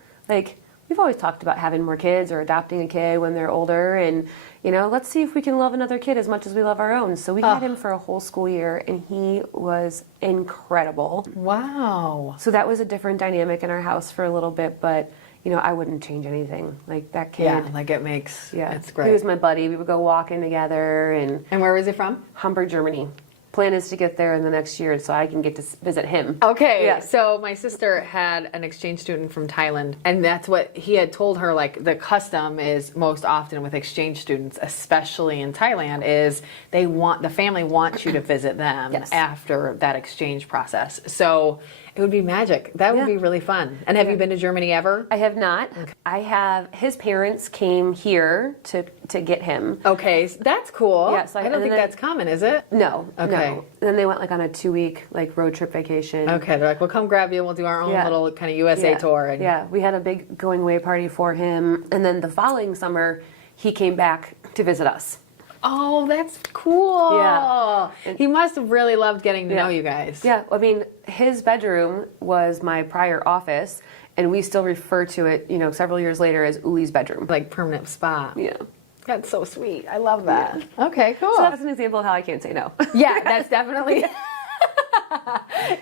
We've always talked about having more kids or adopting a kid when they're older, and let's see if we can love another kid as much as we love our own. So we had him for a whole school year, and he was incredible. Wow. So that was a different dynamic in our house for a little bit, but I wouldn't change anything. That kid. Yeah, it makes. Yeah, it's great. He was my buddy. We would go walking together, and where was he from? Hamburg, Germany. Plan is to get there in the next year so I can get to visit him. Okay, yeah. So my sister had an exchange student from Thailand, and that's what he had told her, the custom is most often with exchange students, especially in Thailand, is the family wants you to visit them after that exchange process. So it would be magic. That would be really fun. And have you been to Germany ever? I have not. Okay. His parents came here to get him. Okay, that's cool. Yeah, so I don't think that's common, is it? No. Okay. No. And then they went on a 2-week road trip vacation. Okay, they're like, we'll come grab you and we'll do our own little kind of USA tour. And yeah, we had a big going away party for him. And then the following summer, he came back to visit us. Oh, that's cool. Yeah. He must have really loved getting to know you guys. Yeah. I mean, his bedroom was my prior office, and we still refer to it, several years later as Uli's bedroom. Permanent spot. Yeah. That's so sweet. I love that. Yeah. Okay, cool. So that's an example of how I can't say no. Yeah, that's definitely...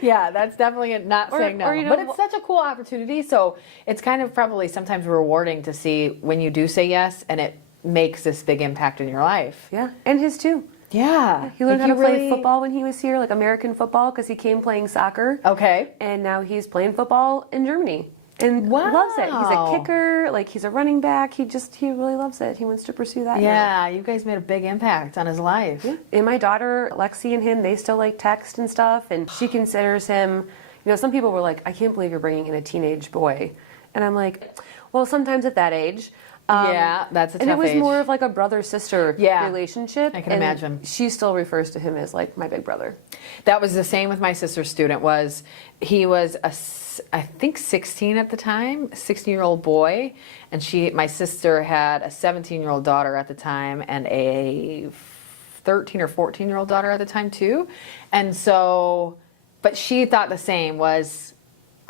Yeah, that's definitely not saying no. or, you know, but it's such a cool opportunity. So it's kind of probably sometimes rewarding to see when you do say yes and it makes this big impact in your life. Yeah, and his too. Yeah. He learned Like how to you play really- football when he was here, like American football, because he came playing soccer. Okay. And now he's playing football in Germany. And Wow. loves it. He's a kicker, like he's a running back. He really loves it. He wants to pursue that now. Yeah, you guys made a big impact on his life. Yeah. And my daughter, Lexi, and him, they still like text and stuff. And she considers him, some people were like, I can't believe you're bringing in a teenage boy. And I'm like, well, sometimes at that age. Yeah, that's a tough And it was age. more of like a brother-sister relationship. I can and imagine. She still refers to him as like my big brother. That was the same with my sister's student. He was I think 16 at the time, 16-year-old boy, and my sister had a 17-year-old daughter at the time and a 13 or 14-year-old daughter at the time too. And so, but she thought the same was,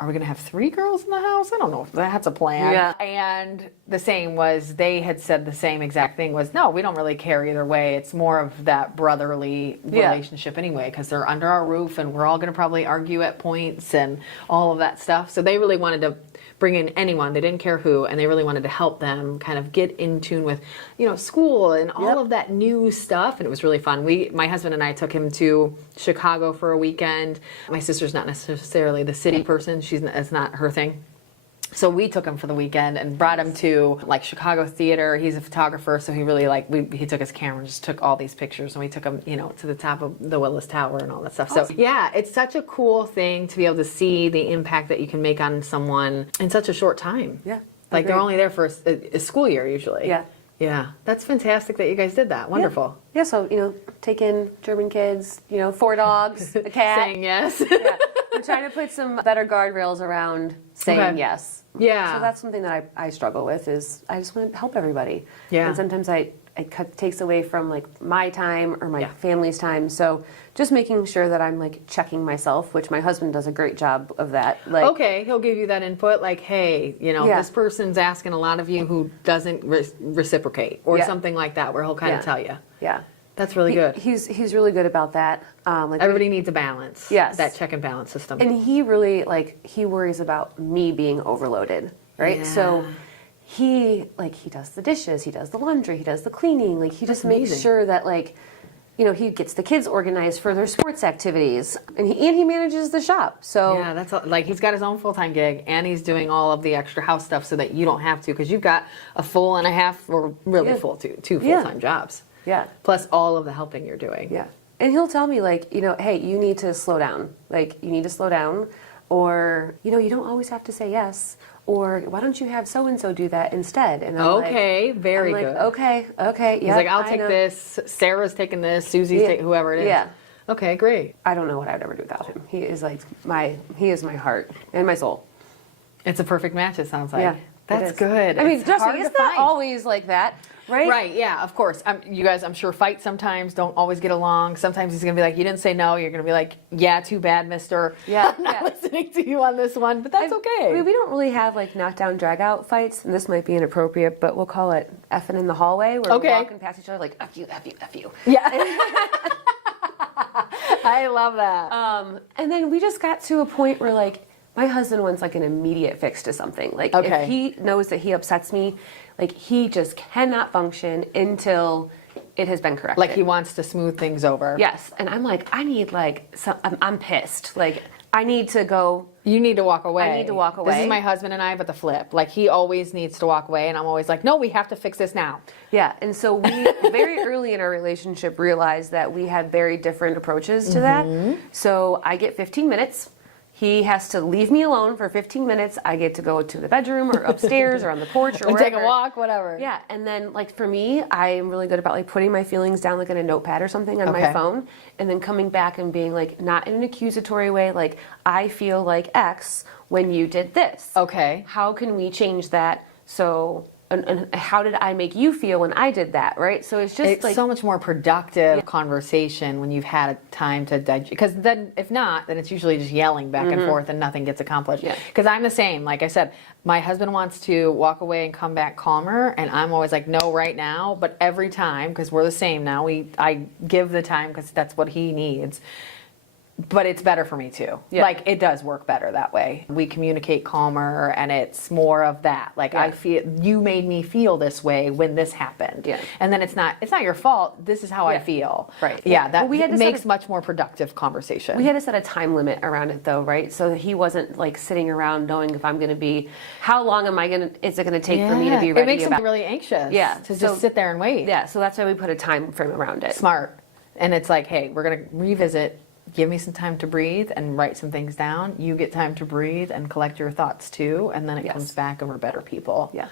are we going to have 3 girls in the house? I don't know if that's a plan. Yeah. And the same was, they had said the same exact thing was, no, we don't really care either way. It's more of that brotherly relationship anyway, because they're under our roof and we're all going to probably argue at points and all of that stuff. So they really wanted to bring in anyone. They didn't care who, and they really wanted to help them kind of get in tune with, school and all of that new stuff. And it was really fun. My husband and I took him to Chicago for a weekend. My sister's not necessarily the city person. It's not her thing. So we took him for the weekend and brought him to like Chicago theater. He's a photographer, so he really he took his camera and just took all these pictures, and we took him, to the top of the Willis Tower and all that stuff. Awesome. So yeah, it's such a cool thing to be able to see the impact that you can make on someone in such a short time. Yeah. Like they're only there for a school year usually. Yeah. Yeah. That's fantastic that you guys did that. Wonderful. Yeah, so, take in German kids, 4 dogs, a cat. Saying yes. Yeah. We're trying to put some better guardrails around saying yes. Yeah. So that's something that I struggle with is I just want to help everybody. Yeah. And sometimes it takes away from like my time or my family's time. So just making sure that I'm like checking myself, which my husband does a great job of that. Like, okay, he'll give you that input like, hey, this person's asking a lot of you who doesn't reciprocate or something like that, where he'll kind of tell you. Yeah. That's really good. He's really good about that. Everybody needs a balance. Yes. That check and balance system. And he really he worries about me being overloaded, right? Yeah. So he does the dishes, he does the laundry, he does the cleaning, he just makes sure that he gets the kids organized for their sports activities, and he manages the shop. So yeah, that's he's got his own full-time gig, and he's doing all of the extra house stuff so that you don't have to, because you've got a full and a half, or really two full-time jobs. Yeah. Plus all of the helping you're doing. Yeah. And he'll tell me hey, you need to slow down. You need to slow down, or you don't always have to say yes. Or why don't you have so-and-so do that instead? And I'm very good. Okay, yeah. He's like, I'll take this. Sarah's taking this. Susie's taking whoever it is. Yeah. Okay, great. I don't know what I'd ever do without him. He is he is my heart and my soul. It's a perfect match, it sounds like. Yeah. That's good. I mean, It's Dorsey, hard it's to not find. always like that, right? Right, yeah, of course. You guys, I'm sure, fight sometimes, don't always get along. Sometimes he's going to be like, you didn't say no. You're going to be like, yeah, too bad, mister. Yeah, I'm not listening to you on this one, but that's okay. I mean, we don't really have knockdown, drag-out fights, and this might be inappropriate, but we'll call it effing in the hallway, where we're walking past each other like, F you, F you, F you. Yeah. I love that. And then we just got to a point where my husband wants an immediate fix to something. If he knows that he upsets me, he just cannot function until it has been corrected. He wants to smooth things over. Yes, and I'm I need I'm pissed. I need to go. You need to walk away. I need to walk away. This is my husband and I, but the flip. He always needs to walk away, and I'm always like, no, we have to fix this now. Yeah, and so we very early in our relationship realized that we had very different approaches to that. So I get 15 minutes. He has to leave me alone for 15 minutes. I get to go to the bedroom or upstairs or on the porch or wherever. Take a walk, whatever. Yeah, and then for me, I am really good about putting my feelings down in a notepad or something on my phone, and then coming back and being not in an accusatory way, I feel like X when you did this. Okay. How can we change that? So. And how did I make you feel when I did that, right? So it's just so much more productive conversation when you've had time to digest. Because then, if not, then it's usually just yelling back and forth and nothing gets accomplished. Because I'm the same. Like I said, my husband wants to walk away and come back calmer, and I'm always like, no, right now. But every time, because we're the same now, I give the time because that's what he needs. but it's better for me too. Yeah. Like it does work better that way. We communicate calmer and it's more of that. Like I feel you made me feel this way when this happened. Yeah. And then it's not your fault. This is how I feel. Right. Yeah. That we had to makes much more productive conversation. We had to set a time limit around it though, right? So he wasn't like sitting around knowing if I'm going to be, how long is it going to take for me to be ready? It makes him really anxious. Yeah. To just sit there and wait. Yeah. So that's why we put a time frame around it. Smart. And it's like, hey, we're going to revisit. Give me some time to breathe and write some things down. You get time to breathe and collect your thoughts too, and then it comes back and we're better people. Yeah.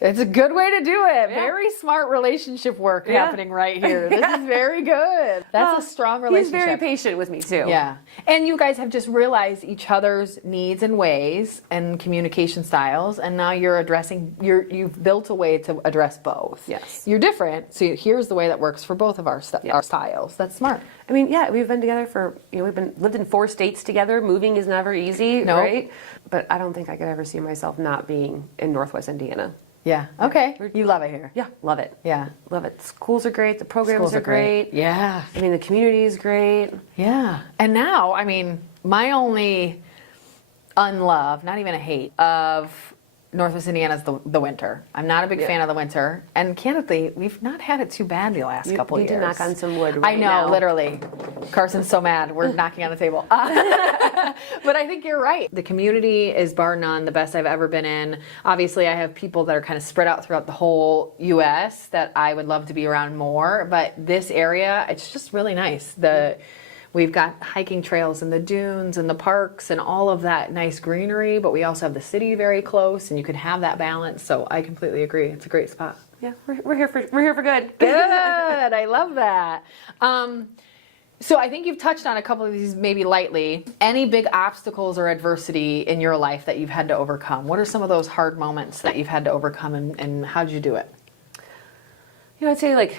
It's a good way to do it. Very smart relationship work happening right here. This is very good. That's a strong relationship. He's very patient with me too. Yeah. And you guys have just realized each other's needs and ways and communication styles, and now you've built a way to address both. Yes. You're different, so here's the way that works for both of our styles. That's smart. I mean, yeah, we've been together for, lived in 4 states together. Moving is never easy, right? But I don't think I could ever see myself not being in Northwest Indiana. Yeah. Okay. You love it here. Yeah, love it. Yeah. Love it. Schools are great. The programs are great. Yeah. I mean, the community is great. Yeah. And now, I mean, my only unlove, not even a hate, of Northwest Indiana is the winter. I'm not a big fan of the winter. And candidly, we've not had it too bad the last couple years. You need to knock on some wood I know, now. literally. Carson's so mad. We're knocking on the table. But I think you're right. The community is bar none the best I've ever been in. Obviously, I have people that are kind of spread out throughout the whole U.S. that I would love to be around more. But this area, it's just really nice. We've got hiking trails and the dunes and the parks and all of that nice greenery, but we also have the city very close, and you can have that balance. So I completely agree. It's a great spot. Yeah, we're here for good. Good. I love that. So I think you've touched on a couple of these maybe lightly. Any big obstacles or adversity in your life that you've had to overcome? What are some of those hard moments that you've had to overcome, and how did you do it? I'd say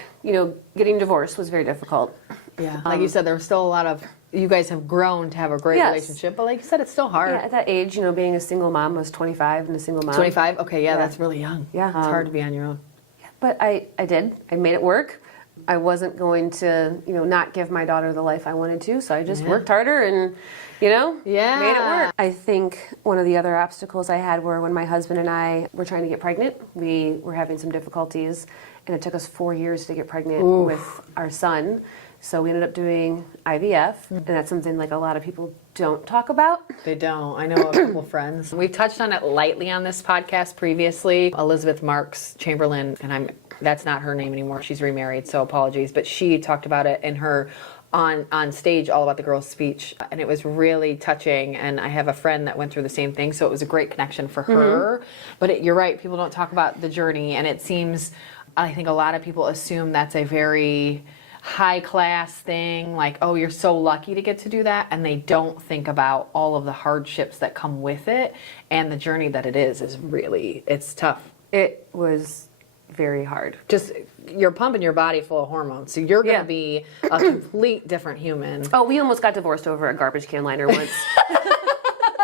getting divorced was very difficult. Yeah. Like you said, there was still a lot of, you guys have grown to have a great relationship, but like you said, it's still hard. Yeah, at that age, being a single mom, I was 25 and a single mom. 25? Okay, yeah, that's really young. Yeah. It's hard to be on your own. Yeah, but I did. I made it work. I wasn't going to, not give my daughter the life I wanted to, so I just worked harder and, made it work. I think one of the other obstacles I had were when my husband and I were trying to get pregnant. We were having some difficulties, and it took us 4 years to get pregnant with our son. So we ended up doing IVF, and that's something like a lot of people don't talk about. They don't. I know a couple friends. We've touched on it lightly on this podcast previously. Elizabeth Marks Chamberlain, and that's not her name anymore. She's remarried, so apologies. But she talked about it in her on stage, All About the Girls speech, and it was really touching. And I have a friend that went through the same thing, so it was a great connection for her. But you're right, people don't talk about the journey, and it seems, I think a lot of people assume that's a very high class thing, like, oh, you're so lucky to get to do that, and they don't think about all of the hardships that come with it, and the journey that it is really, it's tough. It was very hard. Just, you're pumping your body full of hormones, so you're going to be a complete different human. Oh, we almost got divorced over a garbage can liner once.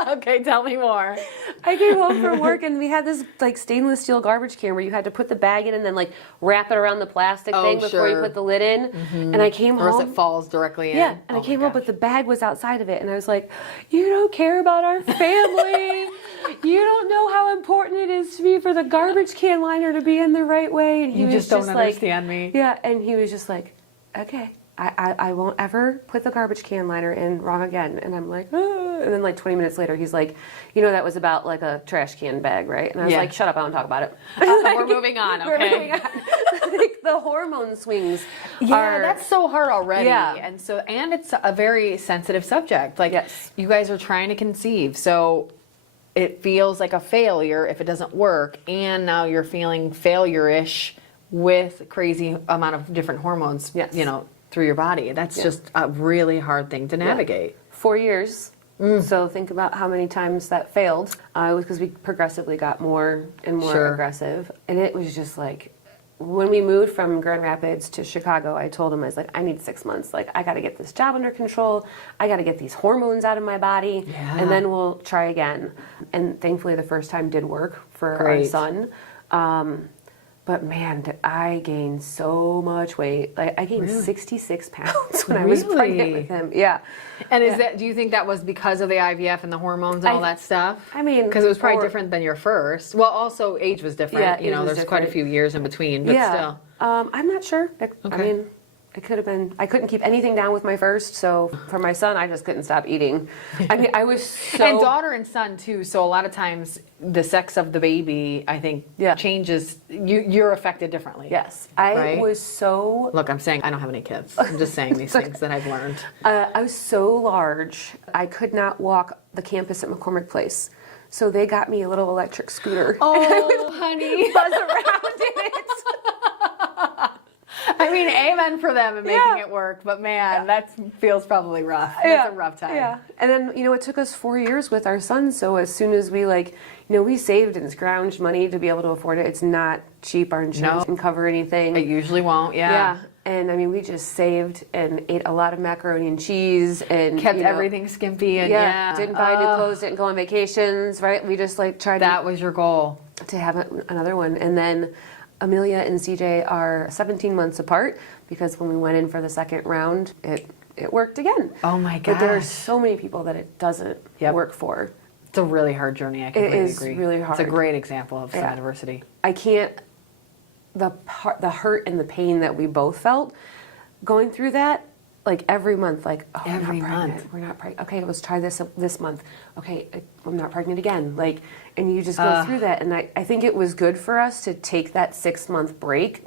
Okay, tell me more. I came home from work and we had this stainless steel garbage can where you had to put the bag in and then wrap it around the plastic thing before you put the lid in. Mm-hmm. And I came home. Or else it falls directly in. Yeah, and I came home, but the bag was outside of it. And I was like, you don't care about our family. You don't know how important it is to me for the garbage can liner to be in the right way. And he was just don't understand me. Yeah, and he was just like, okay. I won't ever put the garbage can liner in wrong again. And I'm like, ah. And then 20 minutes later, he's like, that was about a trash can bag, right? And I was like, shut up, I don't talk about it. We're moving on, okay? We're moving on. The hormone swings that's so hard already. Yeah. And it's a very sensitive subject. You guys are trying to conceive, so it feels like a failure if it doesn't work, and now you're feeling failure-ish with crazy amount of different hormones, through your body. That's just a really hard thing to navigate. 4 years. So think about how many times that failed. It was because we progressively got more and more aggressive. And it was just when we moved from Grand Rapids to Chicago, I told him, I was like, I need 6 months. I got to get this job under control. I got to get these hormones out of my body. Yeah. And then we'll try again. And thankfully the first time did work for our son. But But man, did I gain so much weight. Like I gained 66 pounds when I was pregnant with him. Yeah. And is that, do you think that was because of the IVF and the hormones and all that stuff? I mean, because it was probably different than your first. Well, also age was different. Yeah, you know, there's quite a few years in between, but still. I'm not sure. I mean, it could have been. I couldn't keep anything down with my first, so for my son, I just couldn't stop eating. I mean, I was so. And daughter and son too. So a lot of times, the sex of the baby, I think, changes. You're affected differently. Yes, I was so. Look, I'm saying I don't have any kids. I'm just saying these things that I've learned. I was so large, I could not walk the campus at McCormick Place. So they got me a little electric scooter. Oh, honey. Buzz around in it. I mean, amen for them and making it work, but man, that feels probably rough. That's a rough time. Yeah. And then, you know, it took us 4 years with our son, so as soon as we we saved and scrounged money to be able to afford it. It's not cheap. Our insurance can cover anything. It usually won't, Yeah. And I mean, we just saved and ate a lot of macaroni and cheese and kept everything skimpy and didn't buy new clothes, didn't go on vacations, right? We just tried That was your goal. To have another one. And then Amelia and CJ are 17 months apart because when we went in for the second round, it worked again. Oh my gosh. But there are so many people that it doesn't work for. It's a really hard journey. I completely agree. It is really hard. It's a great example of adversity. I can't. The hurt and the pain that we both felt going through that, every month, every month. We're not pregnant. Okay, let's try this month. Okay, I'm not pregnant again. And you just go through that. And I think it was good for us to take that 6-month break.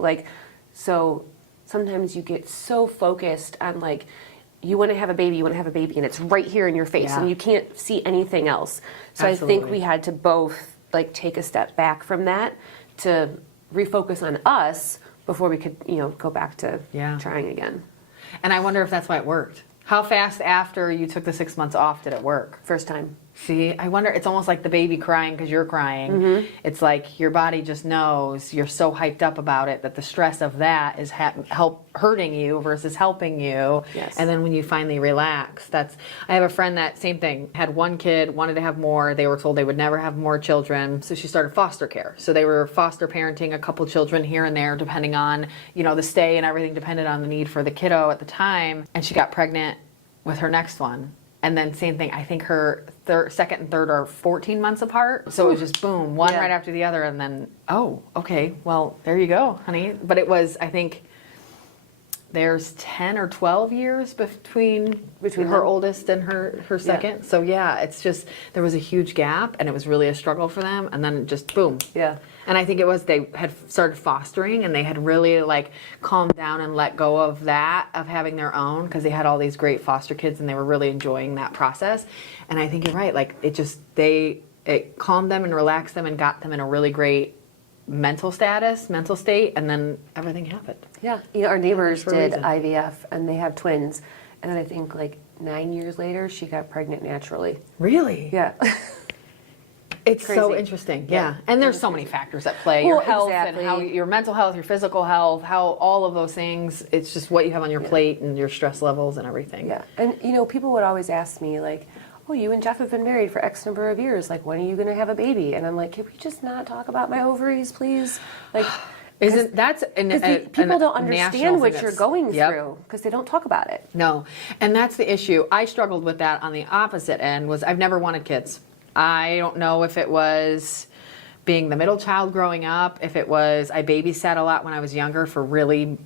So sometimes you get so focused on you want to have a baby, and it's right here in your face, and you can't see anything else. So Absolutely. I think we had to both take a step back from that to refocus on us before we could, go back to trying again. And I wonder if that's why it worked. How fast after you took the 6 months off did it work? First time. See, I wonder, it's almost like the baby crying because you're crying. Mm-hmm. It's like your body just knows you're so hyped up about it that the stress of that is hurting you versus helping you. Yes. And then when you finally relax, I have a friend that same thing, had one kid, wanted to have more. They were told they would never have more children. So she started foster care. So they were foster parenting a couple children here and there, depending on, the stay and everything depended on the need for the kiddo at the time. And she got pregnant with her next one. And then same thing, I think her second and third are 14 months apart. So it was just boom, one right after the other. And then, okay, well, there you go, honey. But it was, I think, there's 10 or 12 years between her oldest and her second. Yeah. So yeah, it's just, there was a huge gap and it was really a struggle for them. And then just boom. Yeah. And I think it was they had started fostering and they had really calmed down and let go of that, of having their own, because they had all these great foster kids and they were really enjoying that process. And I think you're right. It calmed them and relaxed them and got them in a really great mental state, and then everything happened. Yeah. Our neighbors did IVF and they have twins. And then I think 9 years later, she got pregnant naturally. Really? Yeah. It's Crazy. so interesting, yeah. And there's so many factors at play. Your health and how your mental health, your physical health, how all of those things. It's just what you have on your plate and your stress levels and everything. Yeah, and people would always ask me oh, you and Jeff have been married for X number of years. When are you going to have a baby? And I'm like, can we just not talk about my ovaries, please? Isn't that's people don't understand what you're going through because they don't talk about it. No, and that's the issue. I struggled with that on the opposite end. I've never wanted kids. I don't know if it was being the middle child growing up, if it was I babysat a lot when I was younger for really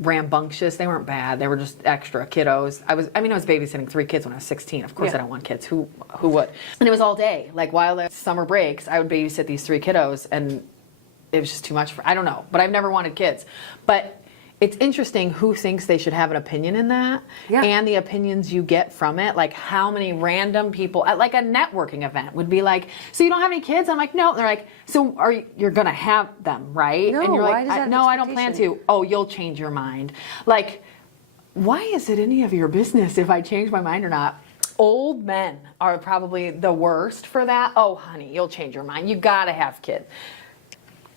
rambunctious. They weren't bad. They were just extra kiddos. I was babysitting 3 kids when I was 16. Of course I don't want kids. Who would? And it was all day. While the summer breaks, I would babysit these 3 kiddos and it was just too much I don't know, but I've never wanted kids. But it's interesting who thinks they should have an opinion in that and the opinions you get from it. How many random people at a networking event would be so you don't have any kids? I'm like, no. And they're like, so you're going to have them, right? No, and you're why does that no, I don't plan to. Oh, you'll change your mind. Why is it any of your business if I change my mind or not? Old men are probably the worst for that. Oh, honey, you'll change your mind. You got to have kids.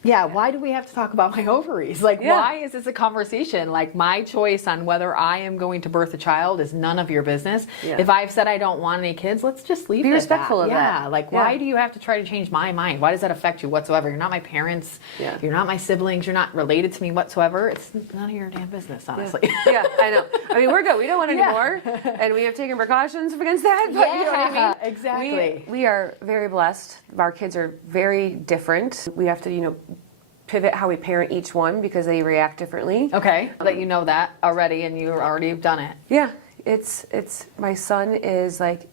Yeah, why do we have to talk about my ovaries? Like, Yeah. why is this a conversation? Like, my choice on whether I am going to birth a child is none of your business. Yeah. If I've said I don't want any kids, let's just leave it Be at respectful of that. Yeah, like, Yeah. why do you have to try to change my mind? Why does that affect you whatsoever? You're not my parents. Yeah. You're not my siblings. You're not related to me whatsoever. It's none of your damn business, honestly. Yeah, I know. I mean, we're good. We don't want any Yeah. more, and we have taken precautions against that. But you know what I Yeah, mean? exactly. We are very blessed. Our kids are very different. We have to, pivot how we parent each one because they react differently. Okay, that you know that already, and you already have done it. Yeah, it's my son is like,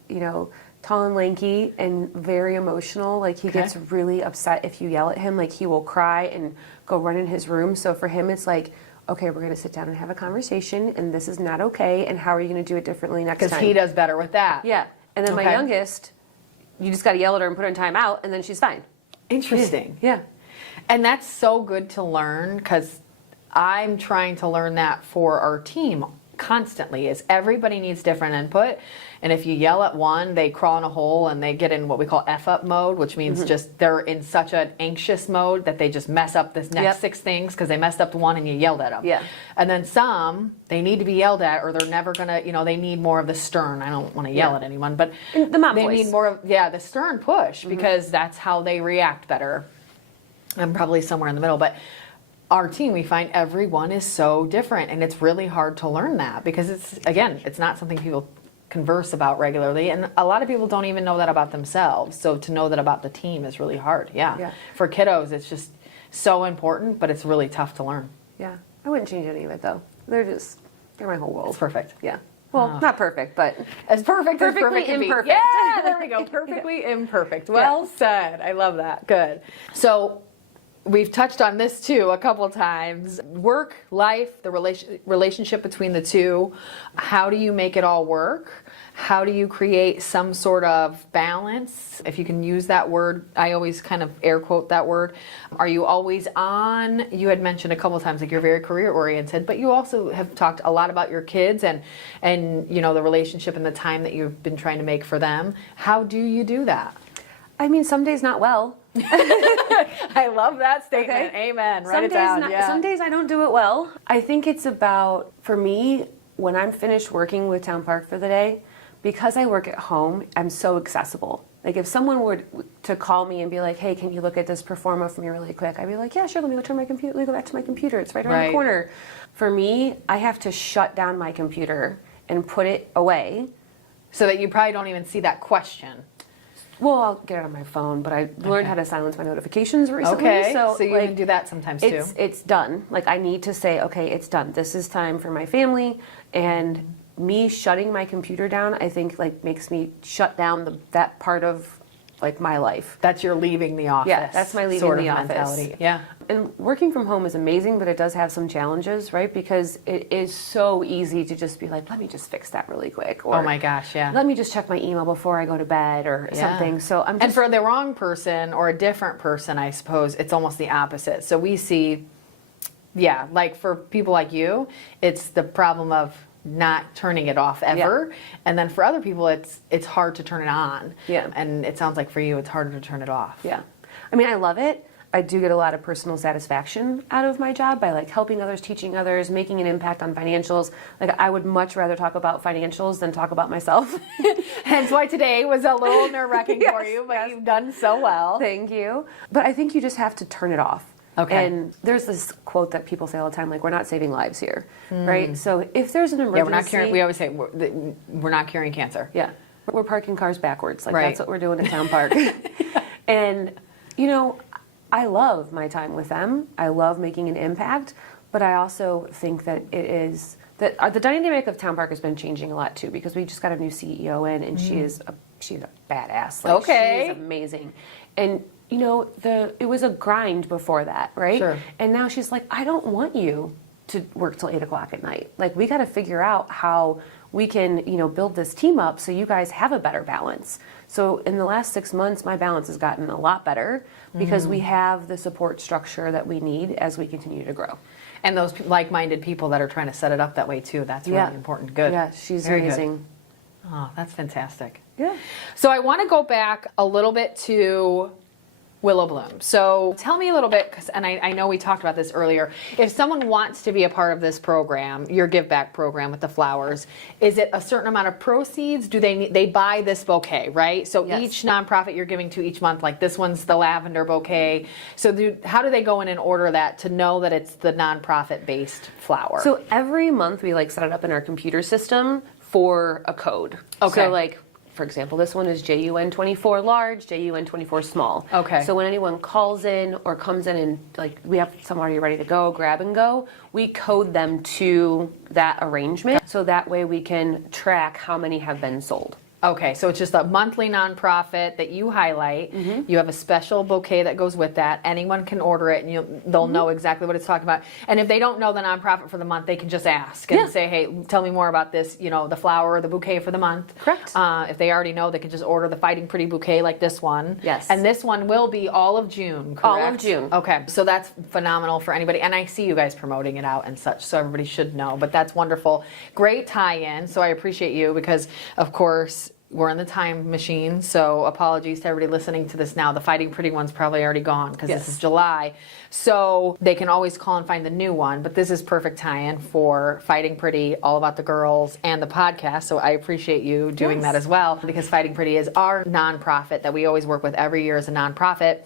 tall and lanky and very emotional. Like he gets really upset if you yell at him. Like he will cry and go run in his room. So for him, it's like, okay, we're going to sit down and have a conversation, and this is not okay. And how are you going to do it differently next time? Because he does better with that. Yeah, and then my Okay. youngest, you just got to yell at her and put her in timeout, and then she's fine. Interesting. Yeah. And that's so good to learn because I'm trying to learn that for our team constantly is everybody needs different input. And if you yell at one, they crawl in a hole and they get in what we call F-up mode, which means just they're in such an anxious mode that they just mess up this next 6 things because they messed up the one and you yelled at them. Yeah. And then some, they need to be yelled at or they're never going to, they need more of the stern. I don't want to yell at anyone, but And the mom they voice. need more of, the stern push because that's how they react better. I'm probably somewhere in the middle, but our team, we find everyone is so different, and it's really hard to learn that because it's not something people converse about regularly, and a lot of people don't even know that about themselves. So to know that about the team is really hard. Yeah. For kiddos, it's just so important, but it's really tough to learn. Yeah. I wouldn't change any of it though. They're my whole world. It's perfect. Yeah. Well, not perfect, but As perfect as Perfectly perfect can be. imperfect. Yeah, there we go. Perfectly imperfect. Well said. I love that. Good. So we've touched on this too a couple times. Work, life, the relationship between the two. How do you make it all work? How do you create some sort of balance? If you can use that word, I always kind of air quote that word. Are you always on? You had mentioned a couple times like you're very career oriented, but you also have talked a lot about your kids and the relationship and the time that you've been trying to make for them. How do you do that? I mean, some days not well. I love that statement. Okay. Amen. Write it down. Some days I don't do it well. I think it's about, for me, when I'm finished working with Town Park for the day, because I work at home, I'm so accessible. Like if someone were to call me and be like, hey, can you look at this performa for me really quick? I'd be like, yeah, sure, let me go back to my computer. It's right around the corner. For me, I have to shut down my computer and put it away. So that you probably don't even see that question. Well, I'll get it on my phone, but I learned how to silence my notifications recently. Okay, so you like, can do that sometimes too. It's done. Like I need to say, okay, it's done. This is time for my family, and me shutting my computer down, I think like makes me shut down that part of like my life. That's your leaving the office. Yeah, that's my leaving sort of the office. mentality. Yeah. And working from home is amazing, but it does have some challenges, right? Because it is so easy to just be like, let me just fix that really quick. Or, Oh my gosh, yeah. let me just check my email before I go to bed or something. So I'm just... And for the wrong person or a different person, I suppose, it's almost the opposite. So we see, like for people like you, it's the problem of not turning it off ever. And then for other people, it's hard to turn it on. Yeah. And it sounds like for you, it's harder to turn it off. Yeah. I mean, I love it. I do get a lot of personal satisfaction out of my job by like helping others, teaching others, making an impact on financials. Like I would much rather talk about financials than talk about myself. Hence why today was a little nerve-wracking for you, but you've done so well. Thank you. But I think you just have to turn it off. Okay. And there's this quote that people say all the time, like, we're not saving lives here, right? So if there's an emergency... Yeah, we're not curing, we always say we're not curing cancer. Yeah. We're parking cars backwards. Like, Right. that's what we're doing at Town Park. And, I love my time with them. I love making an impact. But I also think that the dynamic of Town Park has been changing a lot, too, because we just got a new CEO in, and she's a badass. Like, Okay. She's amazing. And... it was a grind before that, right? Sure. And now she's like, I don't want you to work till 8 o'clock at night. Like, we got to figure out how we can, build this team up so you guys have a better balance. So in the last 6 months, my balance has gotten a lot better because we have the support structure that we need as we continue to grow. And those like-minded people that are trying to set it up that way too, that's really important. Good. Yeah, she's Very good. amazing. Oh, that's fantastic. Yeah. So I want to go back a little bit to Willow Bloom. So tell me a little bit, and I know we talked about this earlier. If someone wants to be a part of this program, your give back program with the flowers, is it a certain amount of proceeds? Do they buy this bouquet, right? So each nonprofit you're giving to each month, like this one's the lavender bouquet. So how do they go in and order that to know that it's the nonprofit based flower? So every month we set it up in our computer system for a code. Okay. So for example, this one is JUN24 large, JUN24 small. Okay. So when anyone calls in or comes in and we have some already ready to go, grab and go, we code them to that arrangement. So that way we can track how many have been sold. Okay, so it's just a monthly nonprofit that you highlight. You have a special bouquet that goes with that. Anyone can order it, and they'll know exactly what it's talking about. And if they don't know the nonprofit for the month, they can just ask and say, "Hey, tell me more about this. The flower or the bouquet for the month." Correct. If they already know, they can just order the Fighting Pretty bouquet like this one. Yes. And this one will be all of June. Correct? All of June. Okay, so that's phenomenal for anybody. And I see you guys promoting it out and such, so everybody should know. But that's wonderful. Great tie-in. So I appreciate you because, of course, we're in the time machine, so apologies to everybody listening to this now. The Fighting Pretty one's probably already gone because this is July. So they can always call and find the new one, but this is perfect tie-in for Fighting Pretty, all about the girls, and the podcast. So I appreciate you doing that as well, because Fighting Pretty is our nonprofit that we always work with every year as a nonprofit.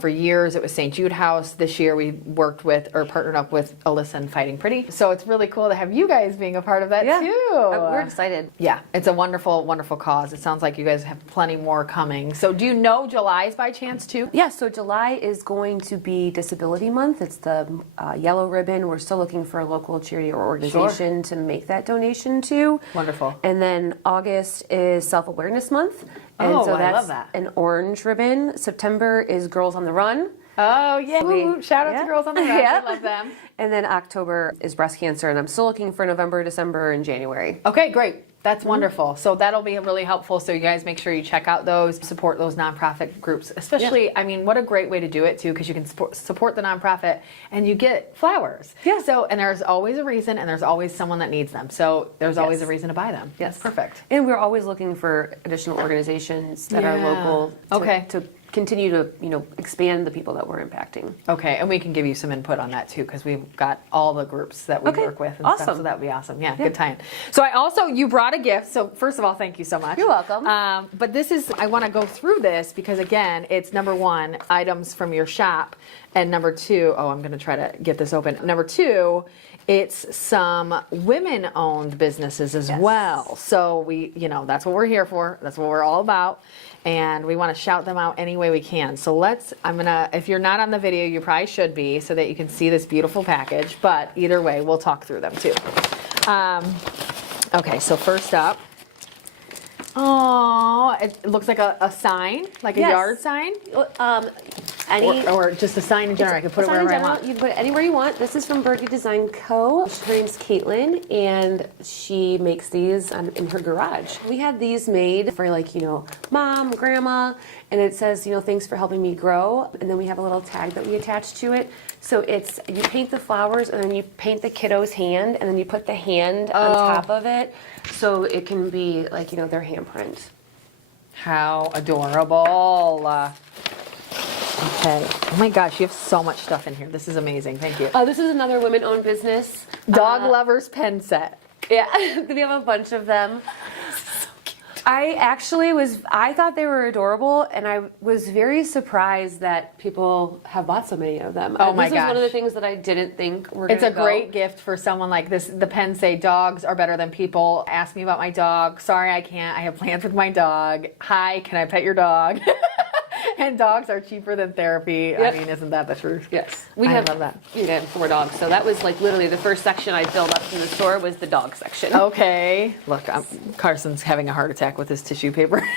For years, it was St. Jude House. This year, we worked with or partnered up with Alyssa and Fighting Pretty. So it's really cool to have you guys being a part of that too. We're excited. Yeah, it's a wonderful, wonderful cause. It sounds like you guys have plenty more coming. So do you know July's by chance too? Yeah, so July is going to be Disability Month. It's the yellow ribbon. We're still looking for a local charity or organization to make that donation to. Wonderful. And then August is Self-Awareness Month. And Oh, so I that's love that. an orange ribbon. September is Girls on the Run. Oh, yeah. Woo, shout out to Girls on the Run. I love them. And then October is breast cancer, and I'm still looking for November, December, and January. Okay, great. That's wonderful. So that'll be really helpful. So you guys make sure you check out those, support those nonprofit groups. Especially, I mean, what a great way to do it too, because you can support the nonprofit and you get flowers. Yeah. So, and there's always a reason, and there's always someone that needs them. So there's always a reason to buy them. Yes. That's perfect. And we're always looking for additional organizations that are local to continue to, expand the people that we're impacting. Okay, and we can give you some input on that too, because we've got all the groups that we work with and stuff, so that would be awesome. Yeah, good time. So you brought a gift, so first of all, thank you so much. You're welcome. But I want to go through this because, again, it's number one, items from your shop, and number two, I'm going to try to get this open. Number two, it's some women-owned businesses as well. So that's what we're here for. That's what we're all about. And we want to shout them out any way we can. So if you're not on the video, you probably should be so that you can see this beautiful package. But either way, we'll talk through them too. Okay, so first up, it looks like a sign, like a yard sign. Or just a sign in general. I can put it wherever I want. You can put it anywhere you want. This is from Birdie Design Co. Her name's Caitlin, and she makes these in her garage. We had these made for mom, grandma, and it says, thanks for helping me grow. And then we have a little tag that we attach to it. So you paint the flowers, and then you paint the kiddo's hand, and then you put the hand on top of it, so it can be their handprint. How adorable. Okay. Oh my gosh, you have so much stuff in here. This is amazing. Thank you. This is another women-owned business. Dog Lovers pen set. Yeah, we have a bunch of them. So cute. I thought they were adorable, and I was very surprised that people have bought so many of them. Oh my gosh. This is one of the things that I didn't think were going to go. It's a great gift for someone like this. The pens say, dogs are better than people. Ask me about my dog. Sorry, I can't. I have plans with my dog. Hi, can I pet your dog? And dogs are cheaper than therapy. Yep. I mean, isn't that the truth? Yes. I love that. We had 4 dogs, so that was literally the first section I filled up in the store was the dog section. Okay. Look, Carson's having a heart attack with his tissue paper.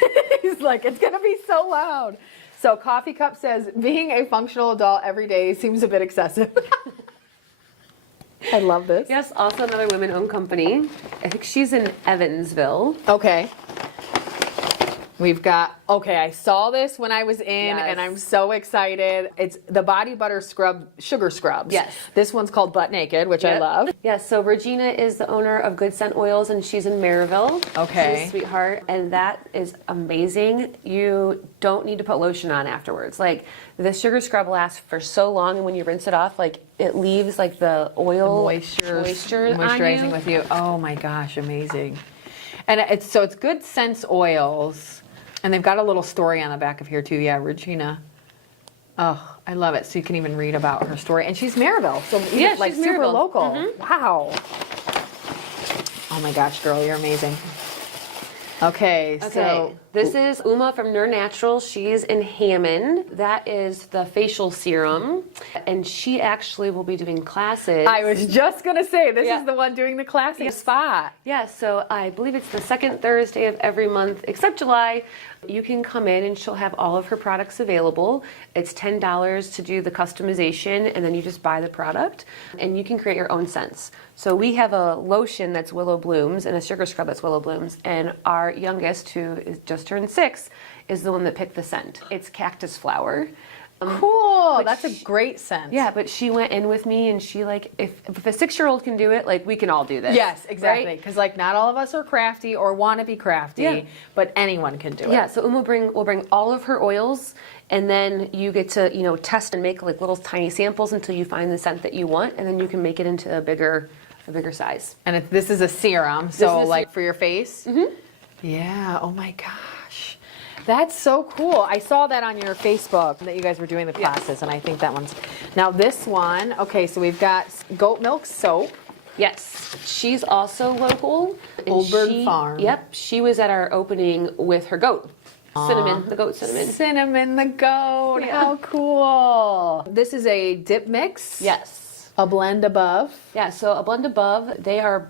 He's like, it's going to be so loud. So Coffee Cup says, being a functional adult every day seems a bit excessive. I love this. Yes, also another women-owned company. I think she's in Evansville. Okay. We've got, okay, I saw this when I was in, and I'm so excited. It's the Body Butter Sugar Scrubs. Yes. This one's called Butt Naked, which I love. Yes, so Regina is the owner of Good Scent Oils, and she's in Maryville. Okay. She's a sweetheart, and that is amazing. You don't need to put lotion on afterwards. Like, the sugar scrub lasts for so long, and when you rinse it off, like, it leaves, like, the oil moisturizing with you. Oh my gosh, amazing. And it's Good Sense Oils. And they've got a little story on the back of here too. Yeah, Regina. Oh, I love it. So you can even read about her story. And she's Maryville, so like she's super Maryville. local. Mm-hmm. Wow. Oh my gosh, girl, you're amazing. Okay, so this is Uma from Nur Natural. She's in Hammond. That is the facial serum, and she actually will be doing classes. I was just gonna say this is the one doing the classic spot. Yeah, so I believe it's the second Thursday of every month except July. You can come in and she'll have all of her products available. It's $10 to do the customization, and then you just buy the product and you can create your own scents. So we have a lotion that's Willow Blooms and a sugar scrub that's Willow Blooms, and our youngest, who is just turned 6, is the one that picked the scent. It's cactus flower. Cool. That's a great scent. Yeah, but she went in with me, and she if a 6-year-old can do it, like, we can all do this. Yes, exactly. Because like not all of us are crafty or want to be crafty, but anyone can do it. Yeah. So Uma will bring all of her oils, and then you get to test and make like little tiny samples until you find the scent that you want, and then you can make it into a bigger size. And this is a serum, so like for your face. Mm-hmm. Yeah. Oh my gosh. That's so cool. I saw that on your Facebook that you guys were doing the classes, and I think that one's... Now this one, okay, so we've got goat milk soap. Yes. She's also local. Old Bird Farm. Yep. She was at our opening with her goat. Cinnamon, the goat cinnamon. Cinnamon the goat. Yeah. How cool. This is a dip mix. Yes. A blend above. Yeah, so a blend above, they are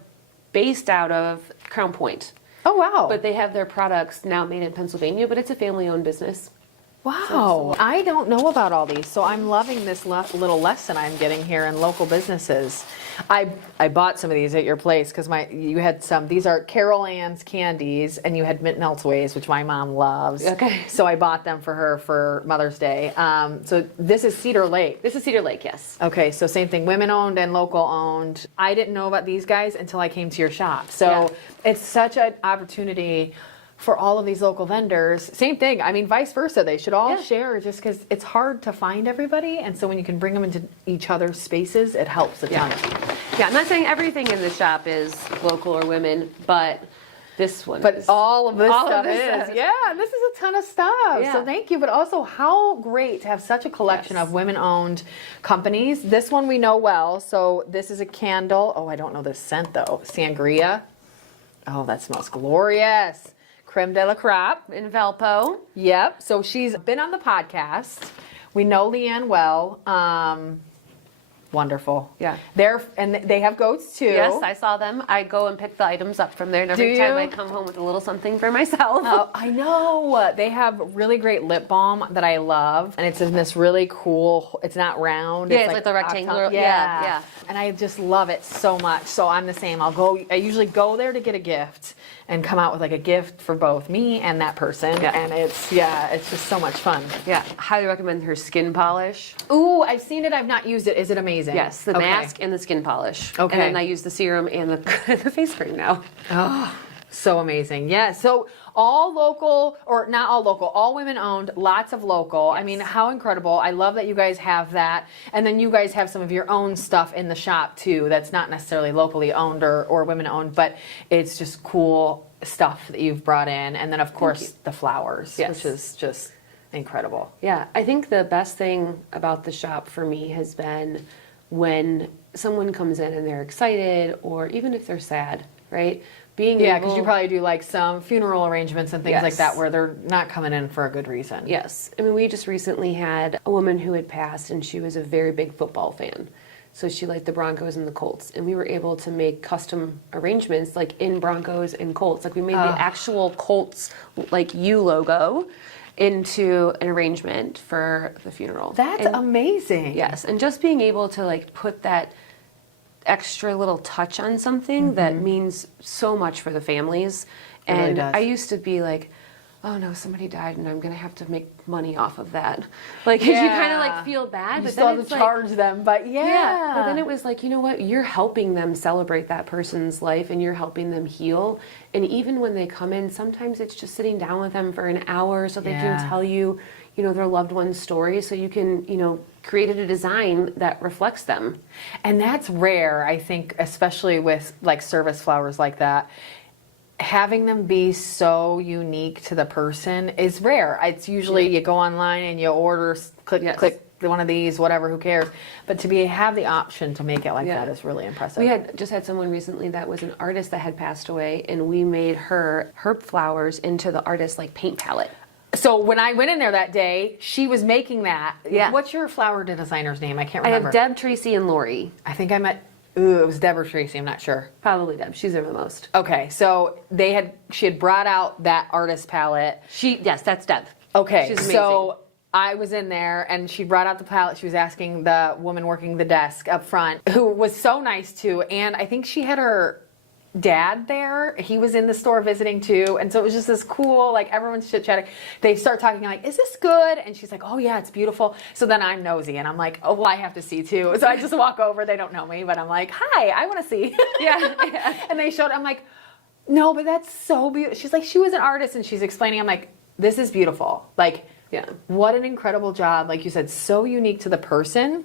based out of Crown Point. Oh, wow. But they have their products now made in Pennsylvania, but it's a family-owned business. Wow. I don't know about all these, so I'm loving this little lesson I'm getting here in local businesses. I bought some of these at your place because you had some. These are Carol Ann's candies, and you had Mint Meltways, which my mom loves. Okay. So I bought them for her for Mother's Day. So this is Cedar Lake. This is Cedar Lake, yes. Okay, so same thing, women-owned and local-owned. I didn't know about these guys until I came to your shop. So it's such an opportunity for all of these local vendors. Same thing. I mean, vice versa. They should all share, just because it's hard to find everybody. And so when you can bring them into each other's spaces, it helps a ton. Yeah, I'm not saying everything in the shop is local or women, but this one is. all of this stuff is. Yeah, this is a ton of stuff. Yeah. So thank you. But also, how great to have such a collection of women-owned companies. This one we know well. So this is a candle. Oh, I don't know this scent, though. Sangria. Oh, that smells glorious. Creme de la Crop. In Valpo. Yep. So she's been on the podcast. We know Leanne well. Wonderful. Yeah. They have goats too. Yes, I saw them. I go and pick the items up from there, and every time I come home with a little something for myself. Oh, I know. They have really great lip balm that I love, and it's in this really cool. It's not round. Yeah, it's like the rectangular. Yeah. And I just love it so much. So I'm the same. I usually go there to get a gift and come out with like a gift for both me and that person. Yeah. And it's just so much fun. Yeah, highly recommend her skin polish. Ooh, I've seen it. I've not used it. Is it amazing? Yes, the mask and the skin polish. Okay. And then I use the serum and the face cream now. Oh, so amazing. Yeah. So all local, or not all local, all women owned, lots of local. Yes. I mean, how incredible. I love that you guys have that. And then you guys have some of your own stuff in the shop too that's not necessarily locally owned or women owned, but it's just cool stuff that you've brought in. And then of course the flowers, which is just incredible. Yeah, I think the best thing about the shop for me has been when someone comes in and they're excited, or even if they're sad, right? Because you probably do like some funeral arrangements and things like that where they're not coming in for a good reason. Yes. I mean, we just recently had a woman who had passed, and she was a very big football fan. So she liked the Broncos and the Colts, and we were able to make custom arrangements like in Broncos and Colts. Like we made the actual Colts like U logo into an arrangement for the funeral. That's amazing. Yes, and just being able to like put that extra little touch on something that means so much for the families. And I used to be like, oh no, somebody died and I'm going to have to make money off of that. Like, 'cause you kind of like feel bad, You but still then have it's to like, charge them, but yeah. but then it was like, you know what? You're helping them celebrate that person's life and you're helping them heal. And even when they come in, sometimes it's just sitting down with them for an hour so they can tell you, you know, their loved one's story so you can, you know, create a design that reflects them. And that's rare, I think, especially with like service flowers like that. Having them be so unique to the person is rare. It's usually you go online and you order, click one of these, whatever, who cares. But to have the option to make it like that is really impressive. We had just had someone recently that was an artist that had passed away, and we made her flowers into the artist's like paint palette. So when I went in there that day, she was making that. Yeah. What's your flower designer's name? I can't remember. I have Deb, Tracy, and Lori. I think I met. Ooh, it was Deb or Tracy. I'm not sure. Probably Deb. She's there the most. Okay, so she had brought out that artist palette. Yes, that's Deb. Okay, She's amazing. so I was in there and she brought out the palette. She was asking the woman working the desk up front, who was so nice too. And I think she had her dad there. He was in the store visiting too. And so it was just this cool, like everyone's chit chatting. They start talking like, is this good? And she's like, oh yeah, it's beautiful. So then I'm nosy and I'm like, oh, well, I have to see too. So I just walk over. They don't know me, but I'm like, hi, I want to see. Yeah. And they showed, I'm like, no, but that's so beautiful. She's like, she was an artist and she's explaining. I'm like, this is beautiful. Like, what an incredible job. Like you said, so unique to the person.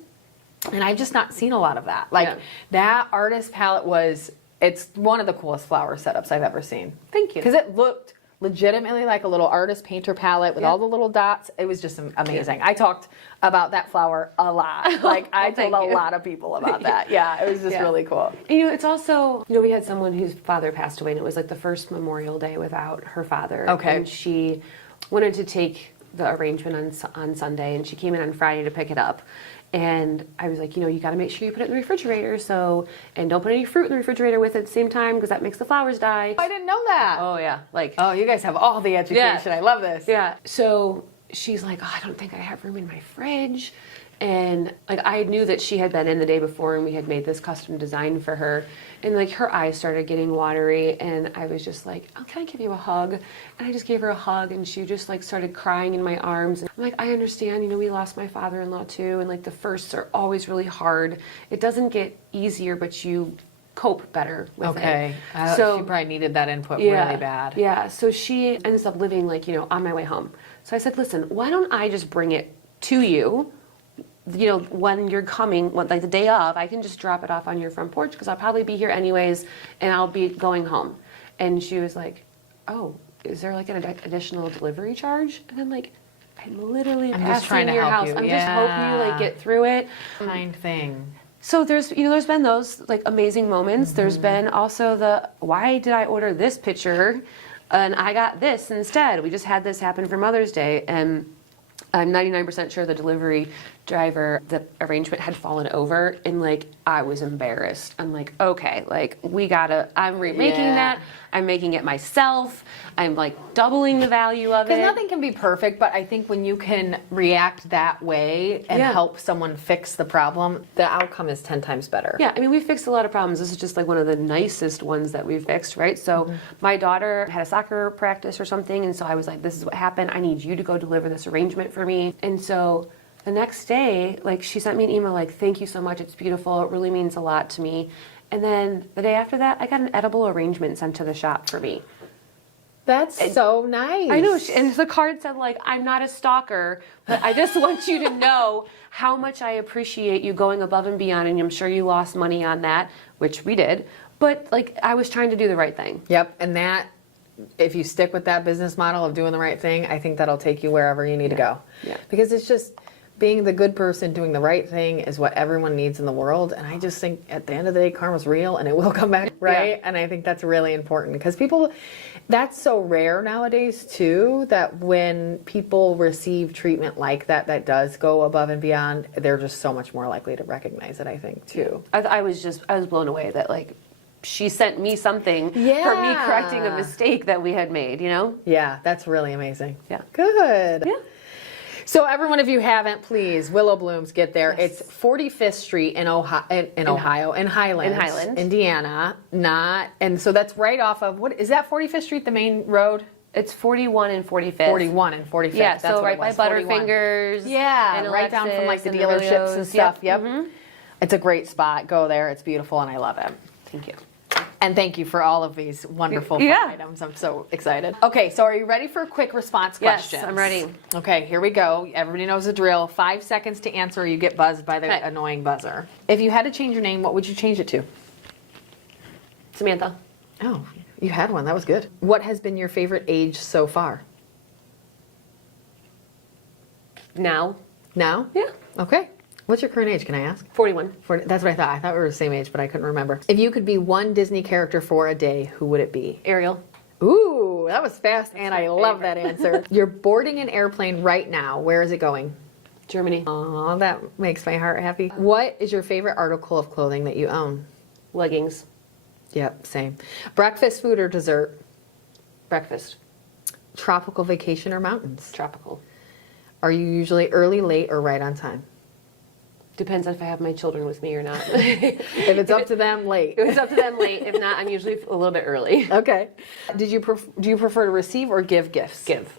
And I've just not seen a lot of that. Like that artist palette it's one of the coolest flower setups I've ever seen. Thank you. Because it looked legitimately like a little artist painter palette with all the little dots. It was just amazing. I talked about that flower a lot. Like I told a lot of people about that. Yeah, it was just really cool. You know, it's also, you know, we had someone whose father passed away and it was like the first Memorial Day without her father. Okay. And she wanted to take the arrangement on Sunday and she came in on Friday to pick it up. And I was like, you know, you got to make sure you put it in the refrigerator. And don't put any fruit in the refrigerator with it at the same time because that makes the flowers die. I didn't know that. Oh, yeah. Oh, you guys have all the education. I love this. Yeah. So she's like, oh, I don't think I have room in my fridge. And like I knew that she had been in the day before and we had made this custom design for her. And like her eyes started getting watery and I was just like, oh, can I give you a hug? And I just gave her a hug and she just like started crying in my arms. And I'm like, I understand, you know, we lost my father-in-law too. And like the firsts are always really hard. It doesn't get easier, but you cope better with it. So she probably needed that input really bad. Yeah. So she ends up living like, you know, on my way home. So I said, listen, why don't I just bring it to you? You know, when you're coming, like the day of, I can just drop it off on your front porch because I'll probably be here anyways and I'll be going home. And she was like, oh, is there like an additional delivery charge? And I'm like, I'm literally passing your house. I'm just hoping you like get through it. Kind thing. So there's been those like amazing moments. There's been also why did I order this picture and I got this instead? We just had this happen for Mother's Day and I'm 99% sure the delivery driver, the arrangement had fallen over and like I was embarrassed. I'm like, okay, like I'm remaking that. I'm making it myself. I'm like doubling the value of it. Because nothing can be perfect, but I think when you can react that way and help someone fix the problem, the outcome is 10 times better. Yeah, I mean, we fixed a lot of problems. This is just like one of the nicest ones that we've fixed, right? So my daughter had a soccer practice or something, and so I was like, this is what happened. I need you to go deliver this arrangement for me. And so the next day, like she sent me an email like, thank you so much. It's beautiful. It really means a lot to me. And then the day after that, I got an edible arrangement sent to the shop for me. That's so nice. I know. And the card said, like, I'm not a stalker, but I just want you to know how much I appreciate you going above and beyond. And I'm sure you lost money on that, which we did. But, like, I was trying to do the right thing. Yep. And that, if you stick with that business model of doing the right thing, I think that'll take you wherever you need to go. Yeah. Because it's just being the good person, doing the right thing is what everyone needs in the world. And I just think at the end of the day, karma's real and it will come back, right? Yeah. And I think that's really important because that's so rare nowadays too, that when people receive treatment like that, that does go above and beyond, they're just so much more likely to recognize it, I think, too. I was blown away that, like, she sent me something for me correcting a mistake that we had made, you know? Yeah, that's really amazing. Yeah. Good. Yeah. So everyone, if you haven't, please, Willow Blooms, get there. Yes. It's 45th Street in Highlands, Indiana. And so that's right off of, what is that 45th Street, the main road? It's 41 and 45th. 41 and 45th. Yeah, That's so what right it by was, 41. Butterfingers. Yeah, and right down from like the Alexis dealerships and Rillios. stuff. Yep. It's a great spot. Go there. It's beautiful and I love it. Thank you. And thank you for all of these wonderful fun Yeah. items. I'm so excited. Okay, so are you ready for quick response questions? Yes, I'm ready. Okay, here we go. Everybody knows the drill. 5 seconds to answer or you get buzzed by the Okay. annoying buzzer. If you had to change your name, what would you change it to? Samantha. Oh, you had one. That was good. What has been your favorite age so far? Now. Now? Yeah. Okay. What's your current age, can I ask? 41. That's what I thought. I thought we were the same age, but I couldn't remember. If you could be one Disney character for a day, who would it be? Ariel. Ooh, that was fast, and I my love favorite. that answer. You're boarding an airplane right now. Where is it going? Germany. Oh, that makes my heart happy. What is your favorite article of clothing that you own? Leggings. Yep, same. Breakfast, food, or dessert? Breakfast. Tropical vacation or mountains? Tropical. Are you usually early, late, or right on time? Depends if I have my children with me or not. If it's up to them, late. If it's up to them, late. If not, I'm usually a little bit early. Okay. Do you prefer to receive or give gifts? Give.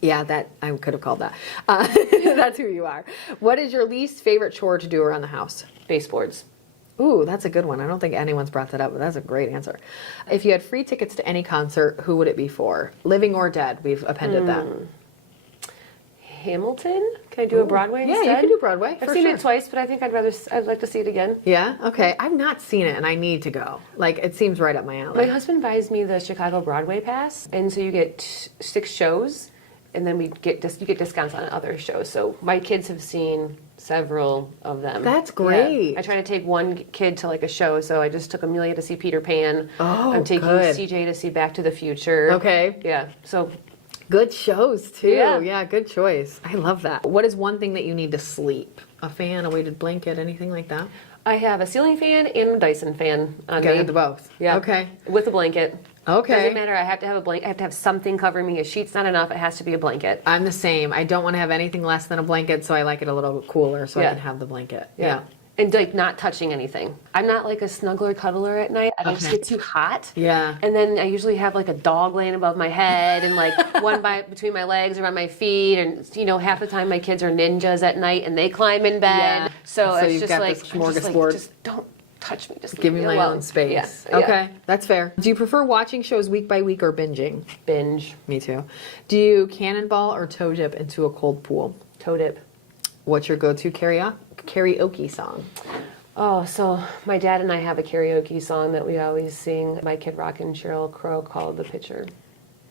Yeah, that I could have called that. That's who you are. What is your least favorite chore to do around the house? Baseboards. Ooh, that's a good one. I don't think anyone's brought that up, but that's a great answer. If you had free tickets to any concert, who would it be for? Living or dead? We've appended that. Hamilton? Can I do a Broadway Yeah, instead? you can do Broadway. I've for seen sure. it twice, but I think I'd like to see it again. Yeah? Okay. I've not seen it and I need to go. Like, it seems right up my alley. My husband buys me the Chicago Broadway pass, and so you get 6 shows, and then you get discounts on other shows. So my kids have seen several of them. That's Yeah. great. I try to take one kid to like a show, so I just took Amelia to see Peter Pan. Oh, I'm taking good. CJ to see Back to the Future. Okay. Yeah. So Good shows, too. Yeah. Yeah, good choice. I love that. What is one thing that you need to sleep? A fan, a weighted blanket, anything like that? I have a ceiling fan and a Dyson fan on Gotta me. have the both. Yeah. Okay. With a blanket. Okay. Doesn't matter. I have to have a blanket. I have to have something covering me. A sheet's not enough. It has to be a blanket. I'm the same. I don't want to have anything less than a blanket, so I like it a little cooler so I Yeah. can have the blanket. Yeah. And like not touching anything. I'm not like a snuggler cuddler at night. I just Okay. get too hot. Yeah. And then I usually have like a dog laying above my head and like one between my legs or on my feet. And half the time my kids are ninjas at night and they climb in bed. Yeah. So So it's you've just got like this I'm just smorgasbord. just don't touch me. Just Give me leave my alone. own space. Yeah. Okay, that's fair. Do you prefer watching shows week by week or binging? Binge. Me too. Do you cannonball or toe dip into a cold pool? Toe dip. What's your go-to karaoke song? Oh, so my dad and I have a karaoke song that we always sing. My Kid Rock and Sheryl Crow called The Pitcher.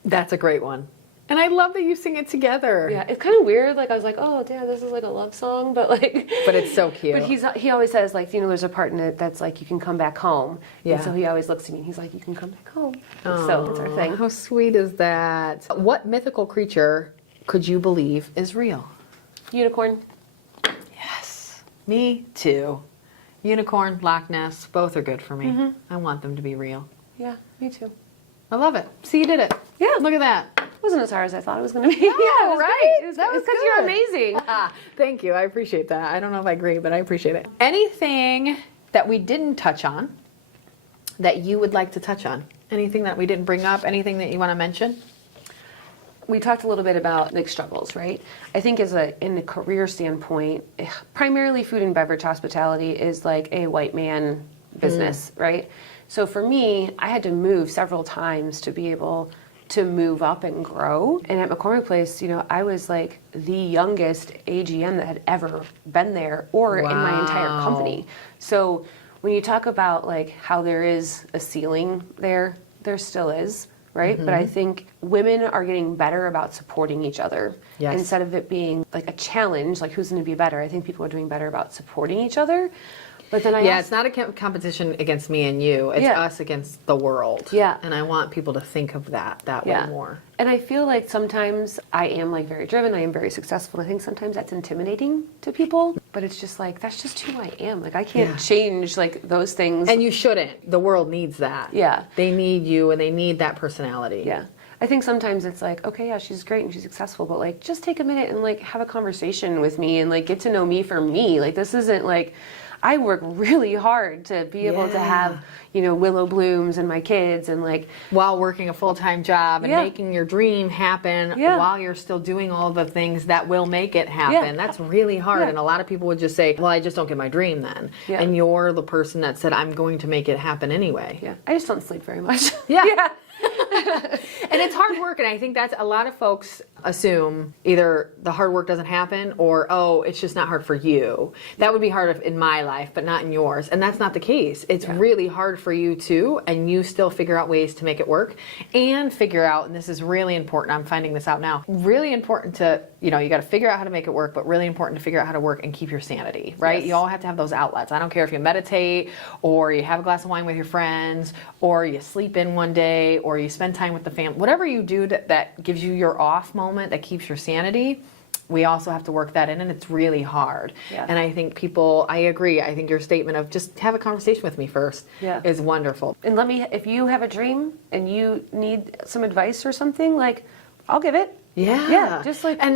That's a great one. And I love that you sing it together. Yeah, it's kind of weird. Like I was like, oh, Dad, this is like a love song, but like. But it's so cute. But he always says like there's a part in it that's like you can come back home. Yeah. And so he always looks at me and he's like, you can come back home. So it's our thing. How sweet is that? What mythical creature could you believe is real? Unicorn. Yes. Me too. Unicorn, Loch Ness, both are good for me. Mm-hmm. I want them to be real. Yeah, me too. I love it. See, you did it. Yeah. Look at that. It wasn't as hard as I thought it was going to be. No, yeah, it was right? great. That was because you're good. amazing. Thank you. I appreciate that. I don't know if I agree, but I appreciate it. Anything that we didn't touch on that you would like to touch on? Anything that we didn't bring up? Anything that you want to mention? We talked a little bit about like struggles, right? I think in a career standpoint, primarily food and beverage hospitality is like a white man business, right? So for me, I had to move several times to be able to move up and grow. And at McCormick Place, I was like the youngest AGM that had ever been there or in my entire company. So when you talk about like how there is a ceiling there still is. Right? But I think women are getting better about supporting each other. Yes. Instead of it being like a challenge, like who's going to be better. I think people are doing better about supporting each other. But then it's not a competition against me and you. It's Yeah. us against the world. Yeah. And I want people to think of that way more. And I feel like sometimes I am like very driven, I am very successful. I think sometimes that's intimidating to people, but it's just like, that's just who I am. Like I can't change like those things. And you shouldn't. The world needs that. Yeah. They need you and they need that personality. Yeah. I think sometimes it's like, okay, yeah, she's great and she's successful, but like, just take a minute and like have a conversation with me and like get to know me for me. Like, this isn't like, I work really hard to be able to have, you know, willow blooms and my kids and like, while working a full-time job and Yeah. making your dream happen Yeah. while you're still doing all the things that will make it happen. Yeah. That's really hard. Yeah. And a lot of people would just say, well, I just don't get my dream then. Yeah. And you're the person that said, I'm going to make it happen anyway. yeah, I just don't sleep very much. Yeah. Yeah. And it's hard work, and I think that's a lot of folks assume either the hard work doesn't happen or, oh, it's just not hard for you. That would be hard in my life, but not in yours. And that's not the case. It's really hard for you too, and you still figure out ways to make it work and figure out, and this is really important, I'm finding this out now, really important to, you know, you got to figure out how to make it work, but really important to figure out how to work and keep your sanity, right? Yes. You all have to have those outlets. I don't care if you meditate or you have a glass of wine with your friends or you sleep in one day or you spend time with the family. Whatever you do that gives you your off moment, that keeps your sanity, we also have to work that in, and it's really hard. Yeah. And I think people, I agree, I think your statement of just have a conversation with me first is wonderful. And if you have a dream and you need some advice or something, like, I'll give it. Yeah. Yeah, just like, and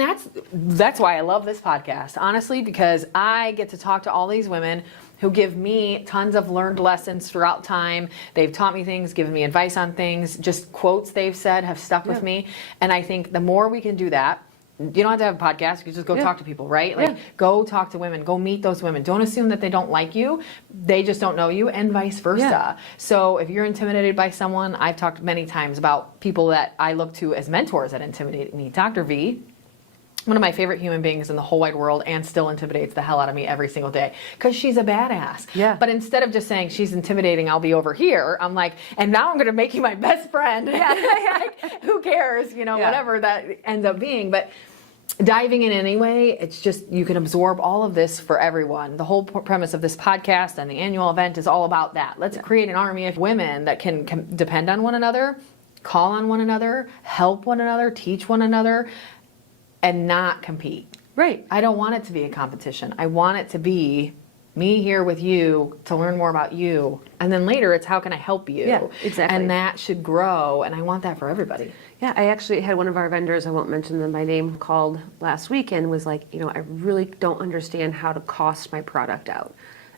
that's why I love this podcast, honestly, because I get to talk to all these women who give me tons of learned lessons throughout time. They've taught me things, given me advice on things, just quotes they've said have stuck with me. And I think the more we can do that, you don't have to have a podcast, you can just go talk to people, right? Like, go talk to women, go meet those women. Don't assume that they don't like you, they just don't know you, and vice versa. Yeah. So if you're intimidated by someone, I've talked many times about people that I look to as mentors that intimidate me. Dr. V, one of my favorite human beings in the whole wide world, and still intimidates the hell out of me every single day because she's a badass. Yeah. But instead of just saying she's intimidating, I'll be over here, I'm like, and now I'm going to make you my best friend. Like, who cares, you know, whatever that ends up being. But diving in anyway, it's just, you can absorb all of this for everyone. The whole premise of this podcast and the annual event is all about that. Let's create an army of women that can depend on one another, call on one another, help one another, teach one another, and not compete. right. I don't want it to be a competition. I want it to be me here with you to learn more about you. And then later it's how can I help you? Yeah, exactly. And that should grow. And I want that for everybody. Yeah, I actually had one of our vendors, I won't mention them by name, called last week and was like, you know, I really don't understand how to cost my product out.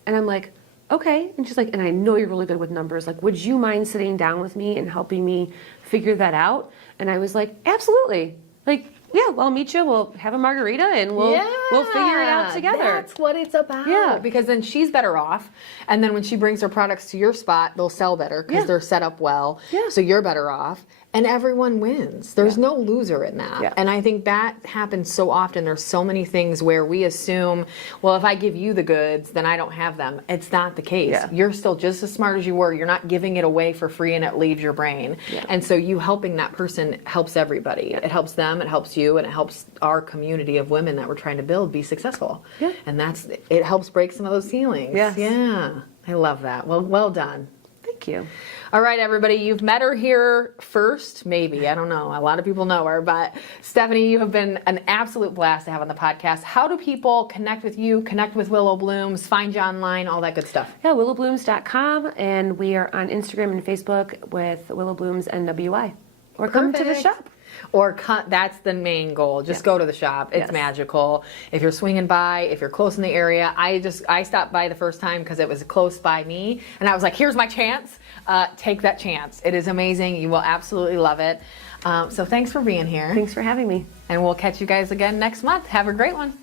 And I'm like, okay. And she's like, and I know you're really good with numbers. Like, would you mind sitting down with me and helping me figure that out? And I was like, absolutely. Like, yeah, well, I'll meet you. We'll have a margarita and we'll figure it out together. That's what it's about. Yeah. Because then she's better off. And then when she brings her products to your spot, they'll sell better because they're set up well. Yeah. So you're better off. And everyone wins. There's no loser in that. Yeah. And I think that happens so often. There's so many things where we assume, well, if I give you the goods, then I don't have them. It's not the case. Yeah. You're still just as smart as you were. You're not giving it away for free and it leaves your brain. Yeah. And so you helping that person helps everybody. It helps them, it helps you, and it helps our community of women that we're trying to build be successful. Yeah. And it helps break some of those ceilings. Yes. Yeah. I love that. Well done. Thank you. All right, everybody, you've met her here first, maybe. I don't know. A lot of people know her, but Stephanie, you have been an absolute blast to have on the podcast. How do people connect with you, connect with Willow Blooms, find you online, all that good stuff? Yeah, willowblooms.com, and we are on Instagram and Facebook with willowblooms NWI. Or come to the Perfect. shop. Or that's the main goal. Just go to the shop. It's Yes. magical. If you're swinging by, if you're close in the area, I stopped by the first time because it was close by me, and I was like, here's my chance. Take that chance. It is amazing. You will absolutely love it. So thanks for being here. Thanks for having me. And we'll catch you guys again next month. Have a great one.